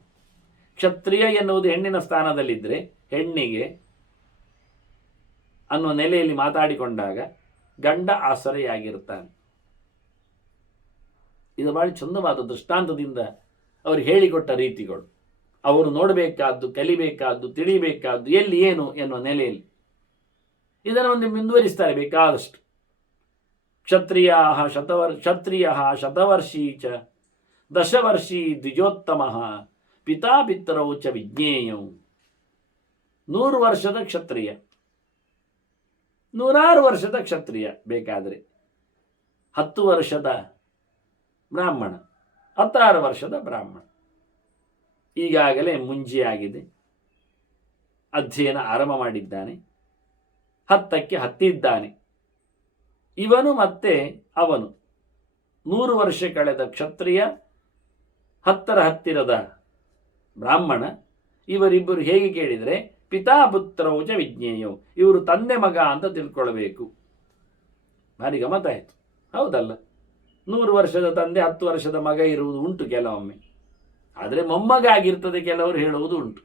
ಕ್ಷತ್ರಿಯ ಎನ್ನುವುದು ಹೆಣ್ಣಿನ ಸ್ಥಾನದಲ್ಲಿದ್ದರೆ ಹೆಣ್ಣಿಗೆ ಅನ್ನುವ ನೆಲೆಯಲ್ಲಿ ಮಾತಾಡಿಕೊಂಡಾಗ ಗಂಡ ಆಸರೆಯಾಗಿರುತ್ತಾನೆ. ಇದು ಬಹಳ ಚಂದವಾದ ದೃಷ್ಟಾಂತದಿಂದ ಅವರು ಹೇಳಿಕೊಟ್ಟ ರೀತಿಗಳು. ಅವರು ನೋಡಬೇಕಾದ್ದು, ಕಲಿಬೇಕಾದ್ದು, ತಿಳಿಬೇಕಾದ್ದು ಎಲ್ಲಿ ಏನು ಎನ್ನುವ ನೆಲೆಯಲ್ಲಿ ಇದನ್ನು ಒಂದು ಮುಂದುವರಿಸ್ತಾರೆ ಬೇಕಾದಷ್ಟು. ಕ್ಷತ್ರಿಯ ಶತವರ್ಷೀ ಚ ದಶವರ್ಷಿ ದ್ವಿಜೋತ್ತಮ ಪಿತಾಪಿತರೌ ಚ ವಿಜ್ಞೇಯೌ. 100 ವರ್ಷದ ಕ್ಷತ್ರಿಯ, 106 ವರ್ಷದ ಕ್ಷತ್ರಿಯ ಬೇಕಾದರೆ, 10 ವರ್ಷದ ಬ್ರಾಹ್ಮಣ, 16 ವರ್ಷದ ಬ್ರಾಹ್ಮಣ. ಈಗಾಗಲೇ ಮುಂಜೆಯಾಗಿದೆ, ಅಧ್ಯಯನ ಆರಂಭ ಮಾಡಿದ್ದಾನೆ, 10ಕ್ಕೆ ಹತ್ತಿದ್ದಾನೆ. ಇವನು ಮತ್ತೆ ಅವನು 100 ವರ್ಷ ಕಳೆದ ಕ್ಷತ್ರಿಯ, ಹತ್ತಿರದ ಬ್ರಾಹ್ಮಣ. ಇವರಿಬ್ಬರು ಹೇಗೆ ಕೇಳಿದರೆ ಪಿತಾಪುತ್ರೌಚ ವಿಜ್ಞೇಯೋ, ಇವರು ತಂದೆ ಮಗ ಅಂತ ತಿಳ್ಕೊಳ್ಬೇಕು. ಭಾರಿ ಗಮತ್ತಾಯಿತು, ಹೌದಲ್ಲ? 100 ವರ್ಷದ ತಂದೆ 10 ವರ್ಷದ ಮಗ ಇರುವುದು ಉಂಟು ಕೆಲವೊಮ್ಮೆ, ಆದರೆ ಮೊಮ್ಮಗ ಆಗಿರ್ತದೆ ಕೆಲವರು ಹೇಳುವುದು ಉಂಟು.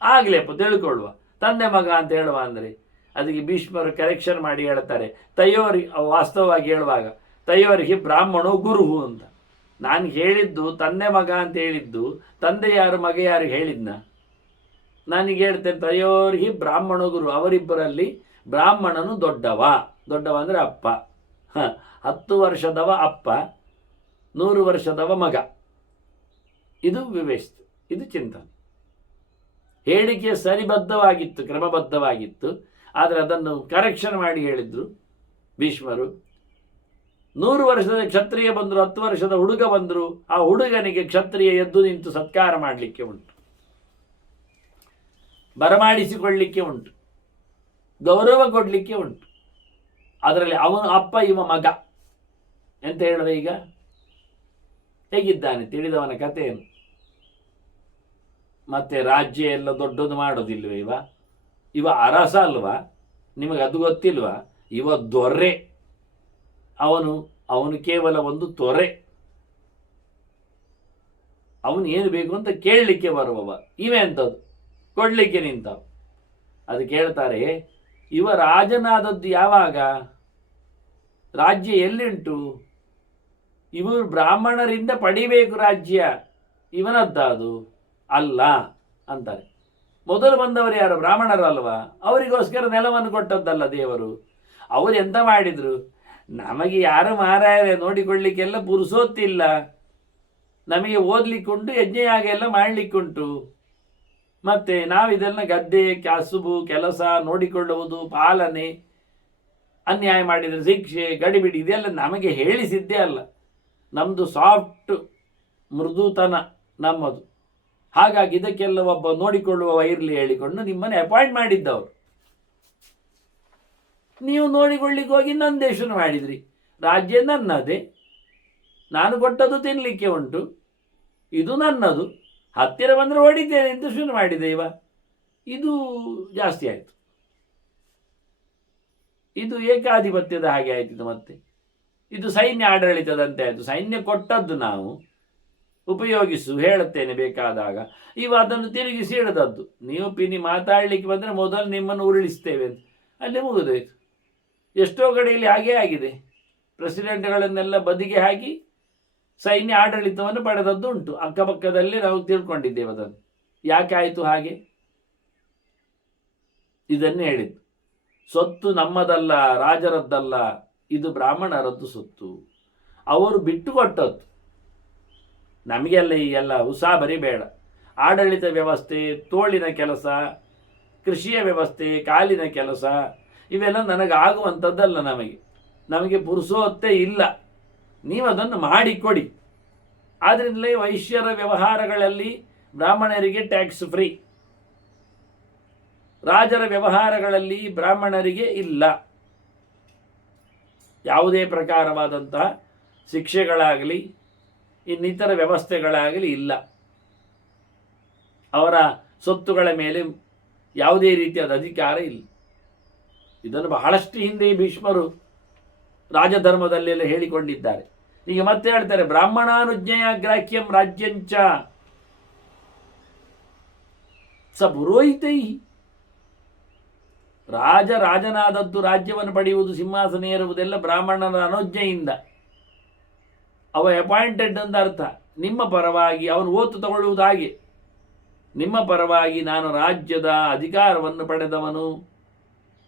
ಆಗ್ಲೇಪ್ಪ ತಿಳ್ಕೊಳ್ಳುವ, ತಂದೆ ಮಗ ಅಂತ ಹೇಳುವ ಅಂದರೆ ಅದಕ್ಕೆ ಭೀಷ್ಮರು ಕರೆಕ್ಷನ್ ಮಾಡಿ ಹೇಳ್ತಾರೆ, ತಯೋರಿ ವಾಸ್ತವವಾಗಿ ಹೇಳುವಾಗ ತಯೋರಿಗೆ ಬ್ರಾಹ್ಮಣೋ ಗುರು ಅಂತ. ನಾನು ಹೇಳಿದ್ದು ತಂದೆ ಮಗ ಅಂತ ಹೇಳಿದ್ದು, ತಂದೆ ಯಾರು ಮಗ ಯಾರು ಹೇಳಿದ್ನ? ನನಗೆ ಹೇಳ್ತೇನೆ ತಯೋರ್ಹಿ ಬ್ರಾಹ್ಮಣ ಗುರು, ಅವರಿಬ್ಬರಲ್ಲಿ ಬ್ರಾಹ್ಮಣನು ದೊಡ್ಡವ ಅಂದರೆ ಅಪ್ಪ. 10 ವರ್ಷದವ ಅಪ್ಪ, 100 ವರ್ಷದವ ಮಗ. ಇದು ವ್ಯವಸ್ಥೆ, ಇದು ಚಿಂತನೆ. ಹೇಳಿಕೆ ಸರಿಬದ್ಧವಾಗಿತ್ತು, ಕ್ರಮಬದ್ಧವಾಗಿತ್ತು, ಆದರೆ ಅದನ್ನು ಕರೆಕ್ಷನ್ ಮಾಡಿ ಹೇಳಿದ್ರು ಭೀಷ್ಮರು. 100 ವರ್ಷದ ಕ್ಷತ್ರಿಯ ಬಂದರು, 10 ವರ್ಷದ ಹುಡುಗ ಬಂದರು, ಆ ಹುಡುಗನಿಗೆ ಕ್ಷತ್ರಿಯ ಎದ್ದು ನಿಂತು ಸತ್ಕಾರ ಮಾಡಲಿಕ್ಕೆ ಉಂಟು, ಬರಮಾಡಿಸಿಕೊಳ್ಳಲಿಕ್ಕೆ ಉಂಟು, ಗೌರವ ಕೊಡಲಿಕ್ಕೆ ಉಂಟು. ಅದರಲ್ಲಿ ಅವನು ಅಪ್ಪ, ಇವ ಮಗ ಎಂತ ಹೇಳುವ. ಈಗ ಹೇಗಿದ್ದಾನೆ ತಿಳಿದವನ ಕಥೆಯನ್ನು. ಮತ್ತೆ ರಾಜ್ಯ ಎಲ್ಲ ದೊಡ್ಡದು ಮಾಡೋದಿಲ್ವ ಇವ ಅರಸ ಅಲ್ವಾ? ನಿಮಗೆ ಅದು ಗೊತ್ತಿಲ್ವಾ? ಇವ ದೊರೆ, ಅವನು ಕೇವಲ ಒಂದು ತೊರೆ. ಅವನು ಏನು ಬೇಕು ಅಂತ ಕೇಳಲಿಕ್ಕೆ ಬರುವವ, ಇವೆ ಅಂತದ್ದು ಕೊಡ್ಲಿಕ್ಕೆ ನಿಂತವ. ಅದು ಕೇಳ್ತಾರೆ, ಇವ ರಾಜನಾದದ್ದು ಯಾವಾಗ? ರಾಜ್ಯ ಎಲ್ಲಿಂಟು? ಇವರು ಬ್ರಾಹ್ಮಣರಿಂದ ಪಡಿಬೇಕು ರಾಜ್ಯ, ಇವನದ್ದ ಅದು ಅಲ್ಲ ಅಂತಾರೆ. ಮೊದಲು ಬಂದವರು ಯಾರು? ಬ್ರಾಹ್ಮಣರಲ್ವಾ? ಅವರಿಗೋಸ್ಕರ ನೆಲವನ್ನು ಕೊಟ್ಟದ್ದಲ್ಲ ದೇವರು. ಅವರು ಎಂತ ಮಾಡಿದ್ರು? ನಮಗೆ ಯಾರು ಮಾರಾಯರೆ ನೋಡಿಕೊಳ್ಳಿಕ್ಕೆಲ್ಲ ಪುರುಸೋತ್ತಿಲ್ಲ, ನಮಗೆ ಓದ್ಲಿಕ್ಕುಂಟು, ಯಜ್ಞಯಾಗ ಎಲ್ಲ ಮಾಡಲಿಕ್ಕುಂಟು, ಮತ್ತೆ ನಾವಿದೆಲ್ಲ ಗದ್ದೆ ಕಸುಬು ಕೆಲಸ ನೋಡಿಕೊಳ್ಳುವುದು, ಪಾಲನೆ, ಅನ್ಯಾಯ ಮಾಡಿದರೆ ಶಿಕ್ಷೆ, ಗಡಿಬಿಡಿ, ಇದೆಲ್ಲ ನಮಗೆ ಹೇಳಿಸಿದ್ದೇ ಅಲ್ಲ. ನಮ್ಮದು ಸಾಫ್ಟ್ ಮೃದುತನ ನಮ್ಮದು. ಹಾಗಾಗಿ ಇದಕ್ಕೆಲ್ಲ ಒಬ್ಬ ನೋಡಿಕೊಳ್ಳುವ ಇರಲಿ ಹೇಳಿಕೊಂಡು ನಿಮ್ಮನ್ನು ಅಪಾಯಿಂಟ್ ಮಾಡಿದ್ದವರು. ನೀವು ನೋಡಿಕೊಳ್ಳಿಕ್ಕೆ ಹೋಗಿ ನನ್ನ ದೇಶನ ಮಾಡಿದ್ರಿ. ರಾಜ್ಯ ನನ್ನದೇ, ನಾನು ಕೊಟ್ಟದ್ದು ತಿನ್ನಲಿಕ್ಕೆ ಉಂಟು, ಇದು ನನ್ನದು, ಹತ್ತಿರ ಬಂದರೆ ಹೊಡಿತೇನೆ ಅಂತ ಶುರು ಮಾಡಿದೆ ಇವ. ಇದು ಜಾಸ್ತಿ ಆಯಿತು, ಇದು ಏಕಾಧಿಪತ್ಯದ ಹಾಗೆ ಆಯ್ತಿದ್ದು. ಮತ್ತೆ ಇದು ಸೈನ್ಯ ಆಡಳಿತದಂತೆ ಆಯಿತು. ಸೈನ್ಯ ಕೊಟ್ಟದ್ದು ನಾವು ಉಪಯೋಗಿಸು, ಹೇಳುತ್ತೇನೆ ಬೇಕಾದಾಗ. ಇವ ಅದನ್ನು ತಿರುಗಿಸಿ ಹಿಡಿದದ್ದು. ನೀವು ಪಿನಿ ಮಾತಾಡಲಿಕ್ಕೆ ಬಂದರೆ ಮೊದಲು ನಿಮ್ಮನ್ನು ಉರುಳಿಸ್ತೇವೆ ಅಂತ ಅಲ್ಲಿ ಮುಗಿದೋಯ್ತು. ಎಷ್ಟೋ ಕಡೆಯಲ್ಲಿ ಹಾಗೇ ಆಗಿದೆ. ಪ್ರೆಸಿಡೆಂಟ್ಗಳನ್ನೆಲ್ಲ ಬದಿಗೆ ಹಾಕಿ ಸೈನ್ಯ ಆಡಳಿತವನ್ನು ಪಡೆದದ್ದು ಉಂಟು. ಅಕ್ಕಪಕ್ಕದಲ್ಲಿ ನಾವು ತಿಳ್ಕೊಂಡಿದ್ದೇವೆ ಅದನ್ನು. ಯಾಕೆ ಆಯಿತು ಹಾಗೆ? ಇದನ್ನೇ ಹೇಳಿದ್ದು. ಸೊತ್ತು ನಮ್ಮದಲ್ಲ, ರಾಜರದ್ದಲ್ಲ, ಇದು ಬ್ರಾಹ್ಮಣರದ್ದು ಸೊತ್ತು. ಅವರು ಬಿಟ್ಟು ಕೊಟ್ಟದ್ದು. ನಮಗೆಲ್ಲ ಈ ಎಲ್ಲ ಉಸಾಬರಿ ಬೇಡ. ಆಡಳಿತ ವ್ಯವಸ್ಥೆ, ತೋಳಿನ ಕೆಲಸ, ಕೃಷಿಯ ವ್ಯವಸ್ಥೆ, ಕಾಲಿನ ಕೆಲಸ, ಇವೆಲ್ಲ ನನಗಾಗುವಂಥದ್ದಲ್ಲ. ನಮಗೆ ಪುರುಸೋತ್ತೇ ಇಲ್ಲ. ನೀವು ಅದನ್ನು ಮಾಡಿಕೊಡಿ. ಆದ್ದರಿಂದಲೇ ವೈಶ್ಯರ ವ್ಯವಹಾರಗಳಲ್ಲಿ ಬ್ರಾಹ್ಮಣರಿಗೆ ಟ್ಯಾಕ್ಸ್ ಫ್ರೀ, ರಾಜರ ವ್ಯವಹಾರಗಳಲ್ಲಿ ಬ್ರಾಹ್ಮಣರಿಗೆ ಇಲ್ಲ. ಯಾವುದೇ ಪ್ರಕಾರವಾದಂತಹ ಶಿಕ್ಷೆಗಳಾಗಲಿ ಇನ್ನಿತರ ವ್ಯವಸ್ಥೆಗಳಾಗಲಿ ಇಲ್ಲ. ಅವರ ಸೊತ್ತುಗಳ ಮೇಲೆ ಯಾವುದೇ ರೀತಿಯಾದ ಅಧಿಕಾರ ಇಲ್ಲ. ಇದನ್ನು ಬಹಳಷ್ಟು ಹಿಂದೆ ಭೀಷ್ಮರು ರಾಜಧರ್ಮದಲ್ಲೆಲ್ಲ ಹೇಳಿಕೊಂಡಿದ್ದಾರೆ. ಈಗ ಮತ್ತೆ ಹೇಳ್ತಾರೆ, ಬ್ರಾಹ್ಮಣಾನುಜ್ಞೆಯ ಗ್ರಾಹ್ಯಂ ರಾಜ್ಯಂಚ ಸ ಪುರೋಹಿತೈ. ರಾಜನಾದದ್ದು ರಾಜ್ಯವನ್ನು ಪಡೆಯುವುದು, ಸಿಂಹಾಸನ ಏರುವುದೆಲ್ಲ ಬ್ರಾಹ್ಮಣನ ಅನುಜ್ಞೆಯಿಂದ. ಅವ ಅಪಾಯಿಂಟೆಡ್ ಅಂತ ಅರ್ಥ. ನಿಮ್ಮ ಪರವಾಗಿ ಅವನು ಓತು ತಗೊಳ್ಳುವುದು ಹಾಗೆ. ನಿಮ್ಮ ಪರವಾಗಿ ನಾನು ರಾಜ್ಯದ ಅಧಿಕಾರವನ್ನು ಪಡೆದವನು,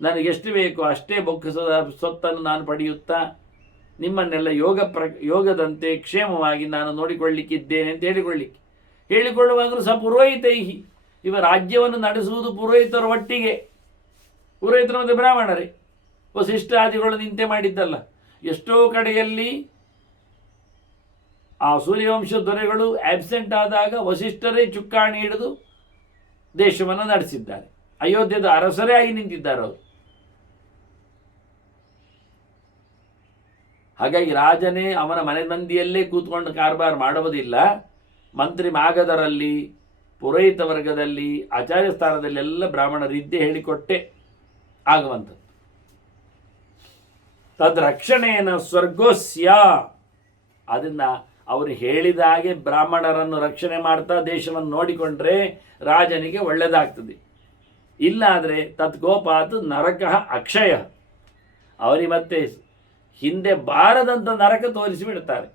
ನನಗೆಷ್ಟು ಬೇಕೋ ಅಷ್ಟೇ ಬೊಕ್ಕಸದ ಸೊತ್ತನ್ನು ನಾನು ಪಡೆಯುತ್ತಾ ನಿಮ್ಮನ್ನೆಲ್ಲ ಯೋಗದಂತೆ ಕ್ಷೇಮವಾಗಿ ನಾನು ನೋಡಿಕೊಳ್ಳಿಕ್ಕಿದ್ದೇನೆ ಅಂತ ಹೇಳಿಕೊಳ್ಳುವಾಗಲೂ ಸಹ ಪುರೋಹಿತೈಹಿ. ಇವ ರಾಜ್ಯವನ್ನು ನಡೆಸುವುದು ಪುರೋಹಿತರ ಒಟ್ಟಿಗೆ. ಪುರೋಹಿತರು ಮತ್ತು ಬ್ರಾಹ್ಮಣರೇ. ವಸಿಷ್ಠಾದಿಗಳು ನಿಂತೆ ಮಾಡಿದ್ದಲ್ಲ. ಎಷ್ಟೋ ಕಡೆಯಲ್ಲಿ ಆ ಸೂರ್ಯವಂಶ ದೊರೆಗಳು ಆಬ್ಸೆಂಟ್ ಆದಾಗ ವಸಿಷ್ಠರೇ ಚುಕ್ಕಾಣಿ ಹಿಡಿದು ದೇಶವನ್ನು ನಡೆಸಿದ್ದಾರೆ. ಅಯೋಧ್ಯದ ಅರಸರೇ ಆಗಿ ನಿಂತಿದ್ದಾರೆ ಅವರು. ಹಾಗಾಗಿ ರಾಜನೇ ಅವನ ಮನೆ ಮಂದಿಯಲ್ಲೇ ಕೂತ್ಕೊಂಡು ಕಾರ್ಬಾರ್ ಮಾಡುವುದಿಲ್ಲ. ಮಂತ್ರಿ ಮಾಗದರಲ್ಲಿ, ಪುರೋಹಿತ ವರ್ಗದಲ್ಲಿ, ಆಚಾರ್ಯ ಸ್ಥಾನದಲ್ಲಿ ಎಲ್ಲ ಬ್ರಾಹ್ಮಣರಿದ್ದೇ ಹೇಳಿಕೊಟ್ಟೆ ಆಗುವಂಥದ್ದು. ತದ್ರಕ್ಷಣೆಯನ ಸ್ವರ್ಗೋಸ್ಯ, ಅದನ್ನ ಅವರು ಹೇಳಿದ ಹಾಗೆ ಬ್ರಾಹ್ಮಣರನ್ನು ರಕ್ಷಣೆ ಮಾಡ್ತಾ ದೇಶವನ್ನು ನೋಡಿಕೊಂಡ್ರೆ ರಾಜನಿಗೆ ಒಳ್ಳೆಯದಾಗ್ತದೆ. ಇಲ್ಲಾದರೆ ತತ್ಗೋಪಾತ್ ನರಕ ಅಕ್ಷಯ, ಅವರಿಗೆ ಮತ್ತೆ ಹಿಂದೆ ಬಾರದಂಥ ನರಕ ತೋರಿಸಿಬಿಡ್ತಾರೆ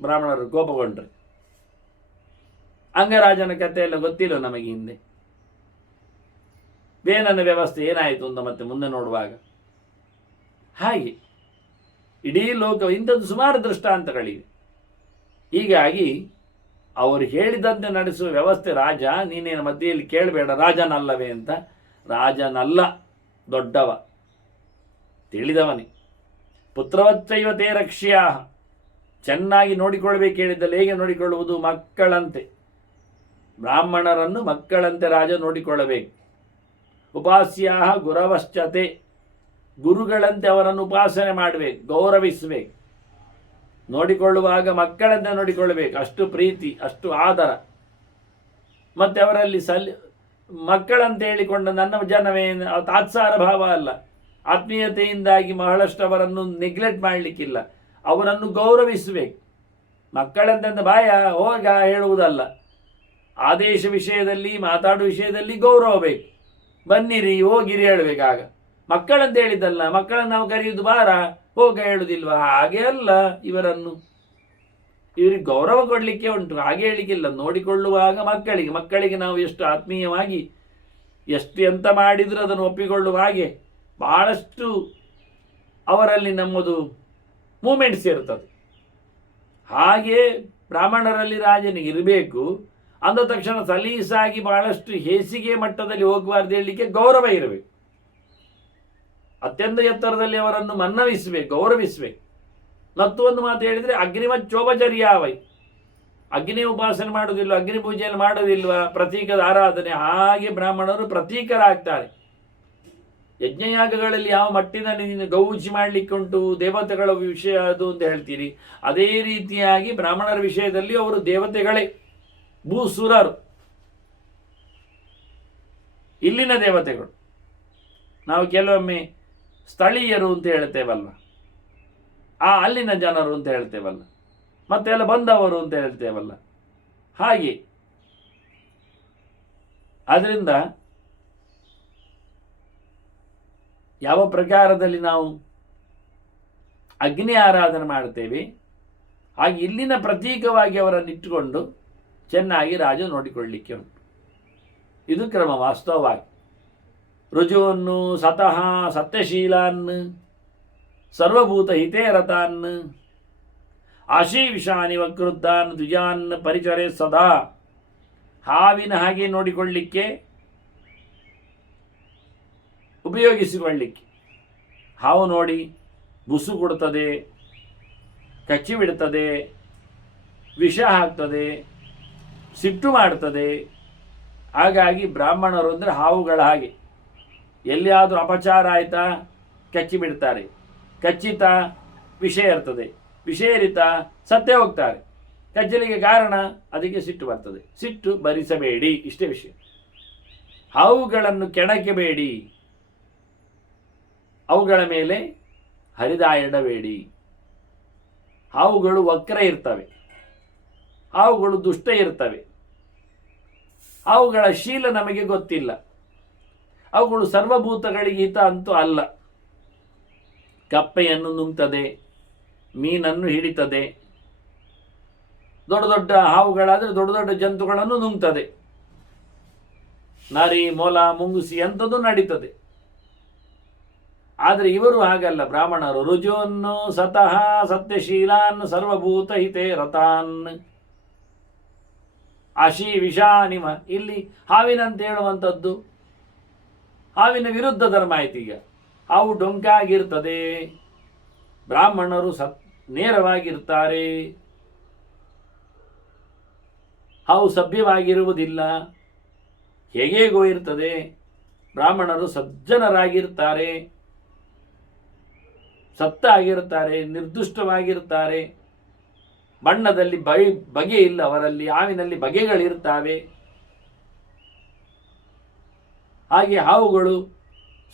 ಬ್ರಾಹ್ಮಣರು ಕೋಪಗೊಂಡ್ರೆ. ಅಂಗರಾಜನ ಕಥೆ ಎಲ್ಲ ಗೊತ್ತಿಲ್ಲ ನಮಗೆ. ಹಿಂದೆ ಬೇನನ ವ್ಯವಸ್ಥೆ ಏನಾಯಿತು ಅಂತ ಮತ್ತೆ ಮುಂದೆ ನೋಡುವಾಗ ಹಾಗೆ ಇಡೀ ಲೋಕ ಇಂಥದ್ದು ಸುಮಾರು ದೃಷ್ಟಾಂತಗಳಿವೆ. ಹೀಗಾಗಿ ಅವರು ಹೇಳಿದಂತೆ ನಡೆಸುವ ವ್ಯವಸ್ಥೆ. ರಾಜ ನೀನೇನು ಮಧ್ಯೆಯಲ್ಲಿ ಕೇಳಬೇಡ, ರಾಜನಲ್ಲವೇ ಅಂತ. ರಾಜನಲ್ಲ, ದೊಡ್ಡವ, ತಿಳಿದವನೇ. ಪುತ್ರವಚ್ಚೈವ ತೇ ರಕ್ಷ್ಯ, ಚೆನ್ನಾಗಿ ನೋಡಿಕೊಳ್ಬೇಕು. ಹೇಳಿದ್ದಲ್ಲಿ ಹೇಗೆ ನೋಡಿಕೊಳ್ಳುವುದು? ಮಕ್ಕಳಂತೆ, ಬ್ರಾಹ್ಮಣರನ್ನು ಮಕ್ಕಳಂತೆ ರಾಜ ನೋಡಿಕೊಳ್ಳಬೇಕು. ಉಪಾಸ್ಯಾ ಗುರವಶ್ಚತೆ, ಗುರುಗಳಂತೆ ಅವರನ್ನು ಉಪಾಸನೆ ಮಾಡಬೇಕು, ಗೌರವಿಸಬೇಕು. ನೋಡಿಕೊಳ್ಳುವಾಗ ಮಕ್ಕಳಂತೆ ನೋಡಿಕೊಳ್ಳಬೇಕು, ಅಷ್ಟು ಪ್ರೀತಿ, ಅಷ್ಟು ಆದರ. ಮತ್ತೆ ಅವರಲ್ಲಿ ಮಕ್ಕಳಂತ ಹೇಳಿಕೊಂಡ ನನ್ನ ಜನವೇ ತಾತ್ಸಾರ ಭಾವ ಅಲ್ಲ, ಆತ್ಮೀಯತೆಯಿಂದಾಗಿ ಬಹಳಷ್ಟು ಅವರನ್ನು ನೆಗ್ಲೆಕ್ಟ್ ಮಾಡಲಿಕ್ಕಿಲ್ಲ, ಅವರನ್ನು ಗೌರವಿಸಬೇಕು. ಮಕ್ಕಳಂತ ಬಾಯ ಹೋಗ ಹೇಳುವುದಲ್ಲ, ಆದೇಶ ವಿಷಯದಲ್ಲಿ ಮಾತಾಡುವ ವಿಷಯದಲ್ಲಿ ಗೌರವ ಬೇಕು. ಬನ್ನಿರಿ ಹೋಗಿರಿ ಹೇಳಬೇಕಾಗ. ಮಕ್ಕಳಂತ ಹೇಳಿದ್ದಲ್ಲ, ಮಕ್ಕಳನ್ನು ನಾವು ಕರೆಯುವುದು ಬಾರ ಹೋಗ ಹೇಳುವುದಿಲ್ವ? ಹಾಗೆ ಅಲ್ಲ. ಇವರಿಗೆ ಗೌರವ ಕೊಡಲಿಕ್ಕೆ ಉಂಟು, ಹಾಗೆ ಹೇಳಲಿಕ್ಕಿಲ್ಲ. ನೋಡಿಕೊಳ್ಳುವಾಗ ಮಕ್ಕಳಿಗೆ ನಾವು ಎಷ್ಟು ಆತ್ಮೀಯವಾಗಿ ಎಷ್ಟು ಎಂತ ಮಾಡಿದರೂ ಅದನ್ನು ಒಪ್ಪಿಕೊಳ್ಳುವ ಹಾಗೆ ಬಹಳಷ್ಟು ಅವರಲ್ಲಿ ನಮ್ಮದು ಮೂಮೆಂಟ್ಸ್ ಇರ್ತದೆ. ಹಾಗೆ ಬ್ರಾಹ್ಮಣರಲ್ಲಿ ರಾಜನಿಗೆ ಇರಬೇಕು. ಅಂದ ತಕ್ಷಣ ಸಲೀಸಾಗಿ ಬಹಳಷ್ಟು ಹೇಸಿಗೆ ಮಟ್ಟದಲ್ಲಿ ಹೋಗಬಾರ್ದು, ಹೇಳಲಿಕ್ಕೆ ಗೌರವ ಇರಬೇಕು. ಅತ್ಯಂತ ಎತ್ತರದಲ್ಲಿ ಅವರನ್ನು ಮನ್ನವಿಸಬೇಕು, ಗೌರವಿಸಬೇಕು. ಮತ್ತೊಂದು ಮಾತು ಹೇಳಿದರೆ ಅಗ್ನಿಮಚ್ಚೋಪಚರ್ಯಾವೈ, ಅಗ್ನಿ ಉಪಾಸನೆ ಮಾಡೋದಿಲ್ವ, ಅಗ್ನಿ ಪೂಜೆಯನ್ನು ಮಾಡೋದಿಲ್ವ, ಪ್ರತೀಕದ ಆರಾಧನೆ. ಹಾಗೆ ಬ್ರಾಹ್ಮಣರು ಪ್ರತೀಕರಾಗ್ತಾರೆ. ಯಜ್ಞಯಾಗಗಳಲ್ಲಿ ಯಾವ ಮಟ್ಟಿನಲ್ಲಿ ನೀನು ಗೌಜಿ ಮಾಡಲಿಕ್ಕೆ ಉಂಟು, ದೇವತೆಗಳ ವಿಷಯ ಅದು ಅಂತ ಹೇಳ್ತೀರಿ, ಅದೇ ರೀತಿಯಾಗಿ ಬ್ರಾಹ್ಮಣರ ವಿಷಯದಲ್ಲಿ ಅವರು ದೇವತೆಗಳೇ, ಭೂಸುರರು, ಇಲ್ಲಿನ ದೇವತೆಗಳು. ನಾವು ಕೆಲವೊಮ್ಮೆ ಸ್ಥಳೀಯರು ಅಂತ ಹೇಳ್ತೇವಲ್ಲ, ಅಲ್ಲಿನ ಜನರು ಅಂತ ಹೇಳ್ತೇವಲ್ಲ, ಮತ್ತೆಲ್ಲ ಬಂದವರು ಅಂತ ಹೇಳ್ತೇವಲ್ಲ, ಹಾಗೆ. ಆದ್ರಿಂದ ಯಾವ ಪ್ರಕಾರದಲ್ಲಿ ನಾವು ಅಗ್ನಿ ಆರಾಧನೆ ಮಾಡ್ತೇವೆ, ಹಾಗೆ ಇಲ್ಲಿನ ಪ್ರತೀಕವಾಗಿ ಅವರನ್ನು ಇಟ್ಟುಕೊಂಡು ಚೆನ್ನಾಗಿ ರಾಜ ನೋಡಿಕೊಳ್ಳಲಿಕ್ಕೆ ಉಂಟು. ಇದು ಕ್ರಮ ವಾಸ್ತವವಾಗಿ. ರುಜುವನ್ನು ಸತಃ ಸತ್ಯಶೀಲಾನ್ ಸರ್ವಭೂತ ಹಿತೇ ರತಾನ್ ಆಶೀವಿಷಾನಿ ವಕ್ರುದ್ಧಾನ್ ದ್ವಿಜಾನ್ ಪರಿಚರೆ ಸದಾ. ಹಾವಿನ ಹಾಗೆ ನೋಡಿಕೊಳ್ಳಿಕ್ಕೆ, ಉಪಯೋಗಿಸಿಕೊಳ್ಳಿಕ್ಕೆ. ಹಾವು ನೋಡಿ ಬುಸು ಕೊಡ್ತದೆ, ಕಚ್ಚಿ ಬಿಡ್ತದೆ, ವಿಷ ಹಾಕ್ತದೆ, ಸಿಟ್ಟು ಮಾಡ್ತದೆ. ಹಾಗಾಗಿ ಬ್ರಾಹ್ಮಣರು ಅಂದರೆ ಹಾವುಗಳ ಹಾಗೆ. ಎಲ್ಲಿಯಾದರೂ ಅಪಚಾರ ಆಯಿತಾ ಕಚ್ಚಿ ಬಿಡ್ತಾರೆ, ಕಚ್ಚಿತ ವಿಷ ಇರ್ತದೆ, ವಿಷ ಇರಿತ ಸತ್ತೇ ಹೋಗ್ತಾರೆ. ಕಚ್ಚಲಿಗೆ ಕಾರಣ ಅದಕ್ಕೆ ಸಿಟ್ಟು ಬರ್ತದೆ. ಸಿಟ್ಟು ಭರಿಸಬೇಡಿ, ಇಷ್ಟೇ ವಿಷಯ. ಹಾವುಗಳನ್ನು ಕೆಣಕಬೇಡಿ, ಅವುಗಳ ಮೇಲೆ ಹರಿದಾಡಬೇಡಿ. ಹಾವುಗಳು ವಕ್ರ ಇರ್ತವೆ, ಹಾವುಗಳು ದುಷ್ಟ ಇರ್ತವೆ, ಅವುಗಳ ಶೀಲ ನಮಗೆ ಗೊತ್ತಿಲ್ಲ. ಅವುಗಳು ಸರ್ವಭೂತಗಳಿಗೆ ಹಿತ ಅಂತೂ ಅಲ್ಲ. ಕಪ್ಪೆಯನ್ನು ನುಂಗ್ತದೆ, ಮೀನನ್ನು ಹಿಡಿತದೆ, ದೊಡ್ಡ ದೊಡ್ಡ ಹಾವುಗಳಾದರೆ ದೊಡ್ಡ ದೊಡ್ಡ ಜಂತುಗಳನ್ನು ನುಂಗ್ತದೆ. ನರಿ, ಮೊಲ, ಮುಂಗುಸಿ ಅಂಥದ್ದು ನಡೀತದೆ. ಆದರೆ ಇವರು ಹಾಗಲ್ಲ, ಬ್ರಾಹ್ಮಣರು. ರುಜುವನ್ನು ಸತಃ ಸತ್ಯಶೀಲಾನ್ ಸರ್ವಭೂತ ಹಿತೇ ರತಾನ್ ಆಶಿ ವಿಷಾನಿಮ. ಇಲ್ಲಿ ಹಾವಿನಂತ ಹೇಳುವಂಥದ್ದು ಹಾವಿನ ವಿರುದ್ಧ ಧರ್ಮ ಆಯ್ತು. ಈಗ ಹಾವು ಡೊಂಕಾಗಿರ್ತದೆ, ಬ್ರಾಹ್ಮಣರು ನೇರವಾಗಿರ್ತಾರೆ. ಹಾವು ಸಭ್ಯವಾಗಿರುವುದಿಲ್ಲ, ಹೇಗೇಗೋ ಇರ್ತದೆ. ಬ್ರಾಹ್ಮಣರು ಸಜ್ಜನರಾಗಿರ್ತಾರೆ. ಸತ್ತಾಗಿರುತ್ತಾರೆ, ನಿರ್ದುಷ್ಟವಾಗಿರುತ್ತಾರೆ. ಬಣ್ಣದಲ್ಲಿ ಬಗೆ ಇಲ್ಲ ಅವರಲ್ಲಿ, ಹಾವಿನಲ್ಲಿ ಬಗೆಗಳಿರ್ತಾವೆ. ಹಾಗೆ ಹಾವುಗಳು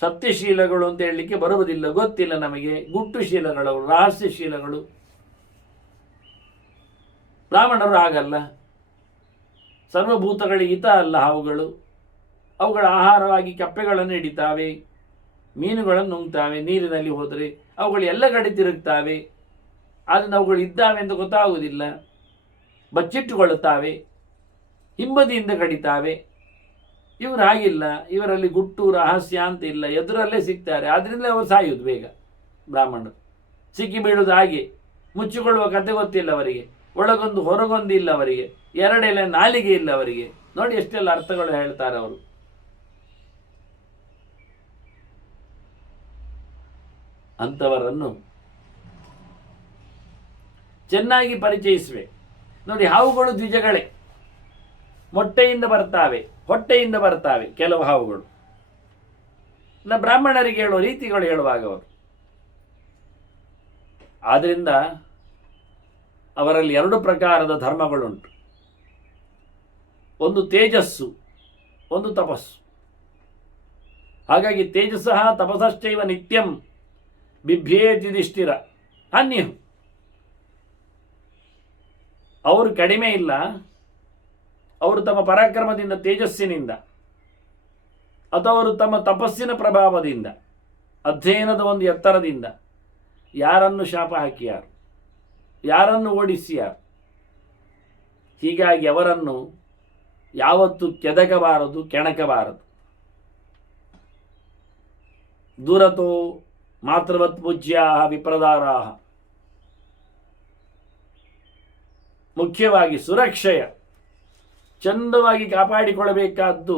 ಸತ್ಯಶೀಲಗಳು ಅಂತ ಹೇಳಲಿಕ್ಕೆ ಬರುವುದಿಲ್ಲ, ಗೊತ್ತಿಲ್ಲ ನಮಗೆ. ಗುಟ್ಟುಶೀಲಗಳು, ರಹಸ್ಯಶೀಲಗಳು. ಬ್ರಾಹ್ಮಣರು ಹಾಗಲ್ಲ. ಸರ್ವಭೂತಗಳಿಗೆ ಹಿತ ಅಲ್ಲ ಹಾವುಗಳು. ಅವುಗಳ ಆಹಾರವಾಗಿ ಕಪ್ಪೆಗಳನ್ನು ಹಿಡಿತಾವೆ, ಮೀನುಗಳನ್ನು ನುಂಗ್ತಾವೆ. ನೀರಿನಲ್ಲಿ ಹೋದರೆ ಅವುಗಳು ಎಲ್ಲ ಕಡೆ ತಿರುಗ್ತಾವೆ. ಆದರೆ ಅವುಗಳು ಇದ್ದಾವೆ ಅಂತ ಗೊತ್ತಾಗುವುದಿಲ್ಲ. ಬಚ್ಚಿಟ್ಟುಕೊಳ್ಳುತ್ತಾವೆ, ಹಿಂಬದಿಯಿಂದ ಕಡಿತಾವೆ. ಇವರು ಹಾಗಿಲ್ಲ. ಇವರಲ್ಲಿ ಗುಟ್ಟು ರಹಸ್ಯ ಅಂತ ಇಲ್ಲ, ಎದುರಲ್ಲೇ ಸಿಗ್ತಾರೆ. ಆದ್ದರಿಂದ ಅವರು ಸಾಯುವುದು ಬೇಗ. ಬ್ರಾಹ್ಮಣರು ಸಿಕ್ಕಿ ಬೀಳುವುದು ಹಾಗೆ. ಮುಚ್ಚಿಕೊಳ್ಳುವ ಕತೆ ಗೊತ್ತಿಲ್ಲ ಅವರಿಗೆ. ಒಳಗೊಂದು ಹೊರಗೊಂದು ಇಲ್ಲ ಅವರಿಗೆ. ಎರಡೆಲೆ ನಾಲಿಗೆ ಇಲ್ಲ ಅವರಿಗೆ. ನೋಡಿ ಎಷ್ಟೆಲ್ಲ ಅರ್ಥಗಳು ಹೇಳ್ತಾರೆ ಅವರು. ಅಂಥವರನ್ನು ಚೆನ್ನಾಗಿ ಪರಿಚಯಿಸಬೇಕು. ನೋಡಿ, ಹಾವುಗಳು ದ್ವಿಜಗಳೇ. ಮೊಟ್ಟೆಯಿಂದ ಬರ್ತಾವೆ, ಹೊಟ್ಟೆಯಿಂದ ಬರ್ತಾವೆ ಕೆಲವು ಹಾವುಗಳು. ಬ್ರಾಹ್ಮಣರಿಗೆ ಹೇಳುವ ರೀತಿಗಳು ಹೇಳುವಾಗ ಅವರು. ಆದ್ದರಿಂದ ಅವರಲ್ಲಿ ಎರಡು ಪ್ರಕಾರದ ಧರ್ಮಗಳುಂಟು. ಒಂದು ತೇಜಸ್ಸು, ಒಂದು ತಪಸ್ಸು. ಹಾಗಾಗಿ ತೇಜಸ್ಸಃ ತಪಸಶ್ಚೈವ ನಿತ್ಯಂ ಬಿಭ್ಯೇತಿದಿಷ್ಟಿರ ಅನ್ಯ. ಅವರು ಕಡಿಮೆ ಇಲ್ಲ. ಅವರು ತಮ್ಮ ಪರಾಕ್ರಮದಿಂದ, ತೇಜಸ್ಸಿನಿಂದ, ಅಥವಾ ಅವರು ತಮ್ಮ ತಪಸ್ಸಿನ ಪ್ರಭಾವದಿಂದ, ಅಧ್ಯಯನದ ಒಂದು ಎತ್ತರದಿಂದ ಯಾರನ್ನು ಶಾಪ ಹಾಕಿಯಾರು, ಯಾರನ್ನು ಓಡಿಸಿಯಾರು. ಹೀಗಾಗಿ ಅವರನ್ನು ಯಾವತ್ತೂ ಕೆದಕಬಾರದು, ಕೆಣಕಬಾರದು. ದೂರತೋ ಮಾತೃವತ್ ಪೂಜ್ಯಾ ವಿಪ್ರದಾರಾಹ. ಮುಖ್ಯವಾಗಿ ಸುರಕ್ಷೆಯ ಚಂದವಾಗಿ ಕಾಪಾಡಿಕೊಳ್ಳಬೇಕಾದ್ದು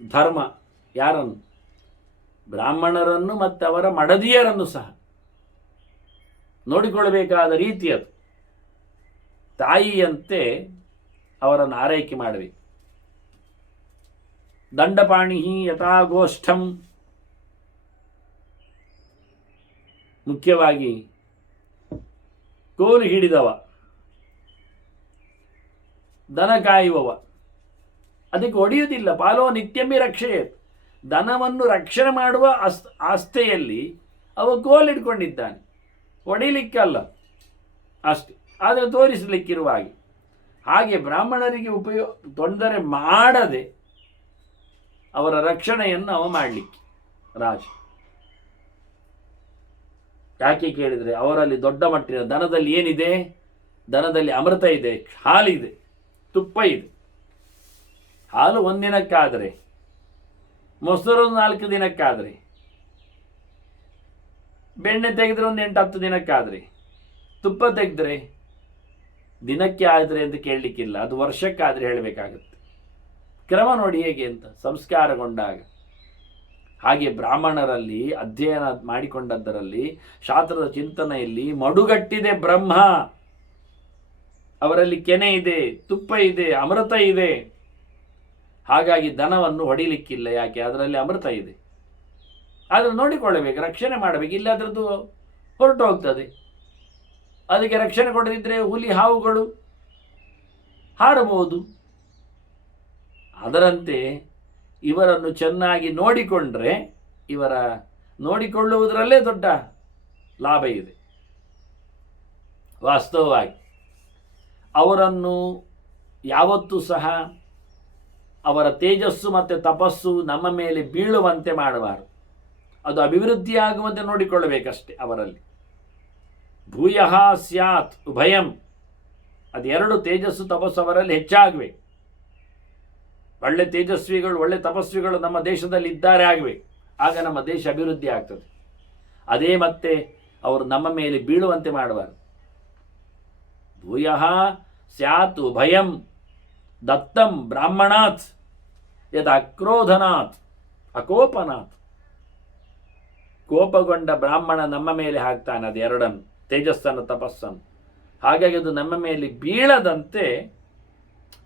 ಧರ್ಮ. ಯಾರನ್ನು? ಬ್ರಾಹ್ಮಣರನ್ನು ಮತ್ತು ಅವರ ಮಡದಿಯರನ್ನು ಸಹ ನೋಡಿಕೊಳ್ಳಬೇಕಾದ ರೀತಿ ಅದು. ತಾಯಿಯಂತೆ ಅವರನ್ನು ಆರೈಕೆ ಮಾಡಬೇಕು. ದಂಡಪಾಣಿ ಯಥಾಗೋಷ್ಠಂ. ಮುಖ್ಯವಾಗಿ ಕೋಲು ಹಿಡಿದವ, ದನ ಕಾಯುವವ, ಅದಕ್ಕೆ ಹೊಡೆಯುವುದಿಲ್ಲ. ಪಾಲೋ ನಿತ್ಯಮಿ ರಕ್ಷೆಯೇ. ದನವನ್ನು ರಕ್ಷಣೆ ಮಾಡುವ ಆಸ್ಥೆಯಲ್ಲಿ ಅವ ಕೋಲಿಡ್ಕೊಂಡಿದ್ದಾನೆ, ಹೊಡಿಲಿಕ್ಕಲ್ಲ ಅಷ್ಟೆ, ಆದರೆ ತೋರಿಸಲಿಕ್ಕಿರುವ ಹಾಗೆ. ಹಾಗೆ ಬ್ರಾಹ್ಮಣರಿಗೆ ತೊಂದರೆ ಮಾಡದೆ ಅವರ ರಕ್ಷಣೆಯನ್ನು ಅವ ಮಾಡಲಿಕ್ಕೆ ರಾಜ. ಯಾಕೆ ಕೇಳಿದರೆ, ಅವರಲ್ಲಿ ದೊಡ್ಡ ಮಟ್ಟಿನ ದನದಲ್ಲಿ ಏನಿದೆ? ದನದಲ್ಲಿ ಅಮೃತ ಇದೆ, ಹಾಲಿದೆ, ತುಪ್ಪ ಇದೆ. ಹಾಲು ಒಂದಿನಕ್ಕಾದರೆ, ಮೊಸರು 4 ದಿನಕ್ಕಾದರೆ, ಬೆಣ್ಣೆ ತೆಗೆದ್ರೆ ಒಂದು 8-10 ದಿನಕ್ಕಾದರೆ, ತುಪ್ಪ ತೆಗೆದ್ರೆ ದಿನಕ್ಕೆ ಆದರೆ ಅಂತ ಕೇಳಲಿಕ್ಕಿಲ್ಲ, ಅದು ವರ್ಷಕ್ಕಾದರೆ ಹೇಳಬೇಕಾಗುತ್ತೆ. ಕ್ರಮ ನೋಡಿ ಹೇಗೆ ಅಂತ, ಸಂಸ್ಕಾರಗೊಂಡಾಗ. ಹಾಗೆ ಬ್ರಾಹ್ಮಣರಲ್ಲಿ ಅಧ್ಯಯನ ಮಾಡಿಕೊಂಡದ್ದರಲ್ಲಿ, ಶಾಸ್ತ್ರದ ಚಿಂತನೆಯಲ್ಲಿ ಮಡುಗಟ್ಟಿದೆ ಬ್ರಹ್ಮ. ಅವರಲ್ಲಿ ಕೆನೆ ಇದೆ, ತುಪ್ಪ ಇದೆ, ಅಮೃತ ಇದೆ. ಹಾಗಾಗಿ ದನವನ್ನು ಹೊಡಿಲಿಕ್ಕಿಲ್ಲ. ಯಾಕೆ? ಅದರಲ್ಲಿ ಅಮೃತ ಇದೆ. ಆದರೆ ನೋಡಿಕೊಳ್ಳಬೇಕು, ರಕ್ಷಣೆ ಮಾಡಬೇಕು. ಇಲ್ಲ ಅದರದ್ದು ಹೊರಟು ಹೋಗ್ತದೆ. ಅದಕ್ಕೆ ರಕ್ಷಣೆ ಕೊಡದಿದ್ದರೆ ಹುಲಿ ಹಾವುಗಳು ಹಾರಬಹುದು. ಅದರಂತೆ ಇವರನ್ನು ಚೆನ್ನಾಗಿ ನೋಡಿಕೊಂಡ್ರೆ, ಇವರ ನೋಡಿಕೊಳ್ಳುವುದರಲ್ಲೇ ದೊಡ್ಡ ಲಾಭ ಇದೆ. ವಾಸ್ತವವಾಗಿ ಅವರನ್ನು ಯಾವತ್ತೂ ಸಹ ಅವರ ತೇಜಸ್ಸು ಮತ್ತು ತಪಸ್ಸು ನಮ್ಮ ಮೇಲೆ ಬೀಳುವಂತೆ ಮಾಡಬಾರದು. ಅದು ಅಭಿವೃದ್ಧಿಯಾಗುವಂತೆ ನೋಡಿಕೊಳ್ಳಬೇಕಷ್ಟೆ ಅವರಲ್ಲಿ. ಭೂಯಃ ಸ್ಯಾತ್ ಉಭಯಂ. ಅದೆರಡು ತೇಜಸ್ಸು ತಪಸ್ಸು ಅವರಲ್ಲಿ ಹೆಚ್ಚಾಗಬೇಕು. ಒಳ್ಳೆ ತೇಜಸ್ವಿಗಳು, ಒಳ್ಳೆ ತಪಸ್ವಿಗಳು ನಮ್ಮ ದೇಶದಲ್ಲಿ ಇದ್ದಾರೆ ಆಗಬೇಕು. ಆಗ ನಮ್ಮ ದೇಶ ಅಭಿವೃದ್ಧಿ ಆಗ್ತದೆ. ಅದೇ ಮತ್ತೆ ಅವರು ನಮ್ಮ ಮೇಲೆ ಬೀಳುವಂತೆ ಮಾಡಬಾರದು. ಭೂಯಃ ಸ್ಯಾತ್ ಉಭಯಂ ದತ್ತಂ ಬ್ರಾಹ್ಮಣಾತ್ ಯದ್ ಅಕ್ರೋಧನಾತ್ ಅಕೋಪನಾತ್. ಕೋಪಗೊಂಡ ಬ್ರಾಹ್ಮಣ ನಮ್ಮ ಮೇಲೆ ಹಾಕ್ತಾನೆ ಅದೆರಡನ್ನು, ತೇಜಸ್ಸನ್ನು ತಪಸ್ಸನ್ನು. ಹಾಗಾಗಿ ಅದು ನಮ್ಮ ಮೇಲೆ ಬೀಳದಂತೆ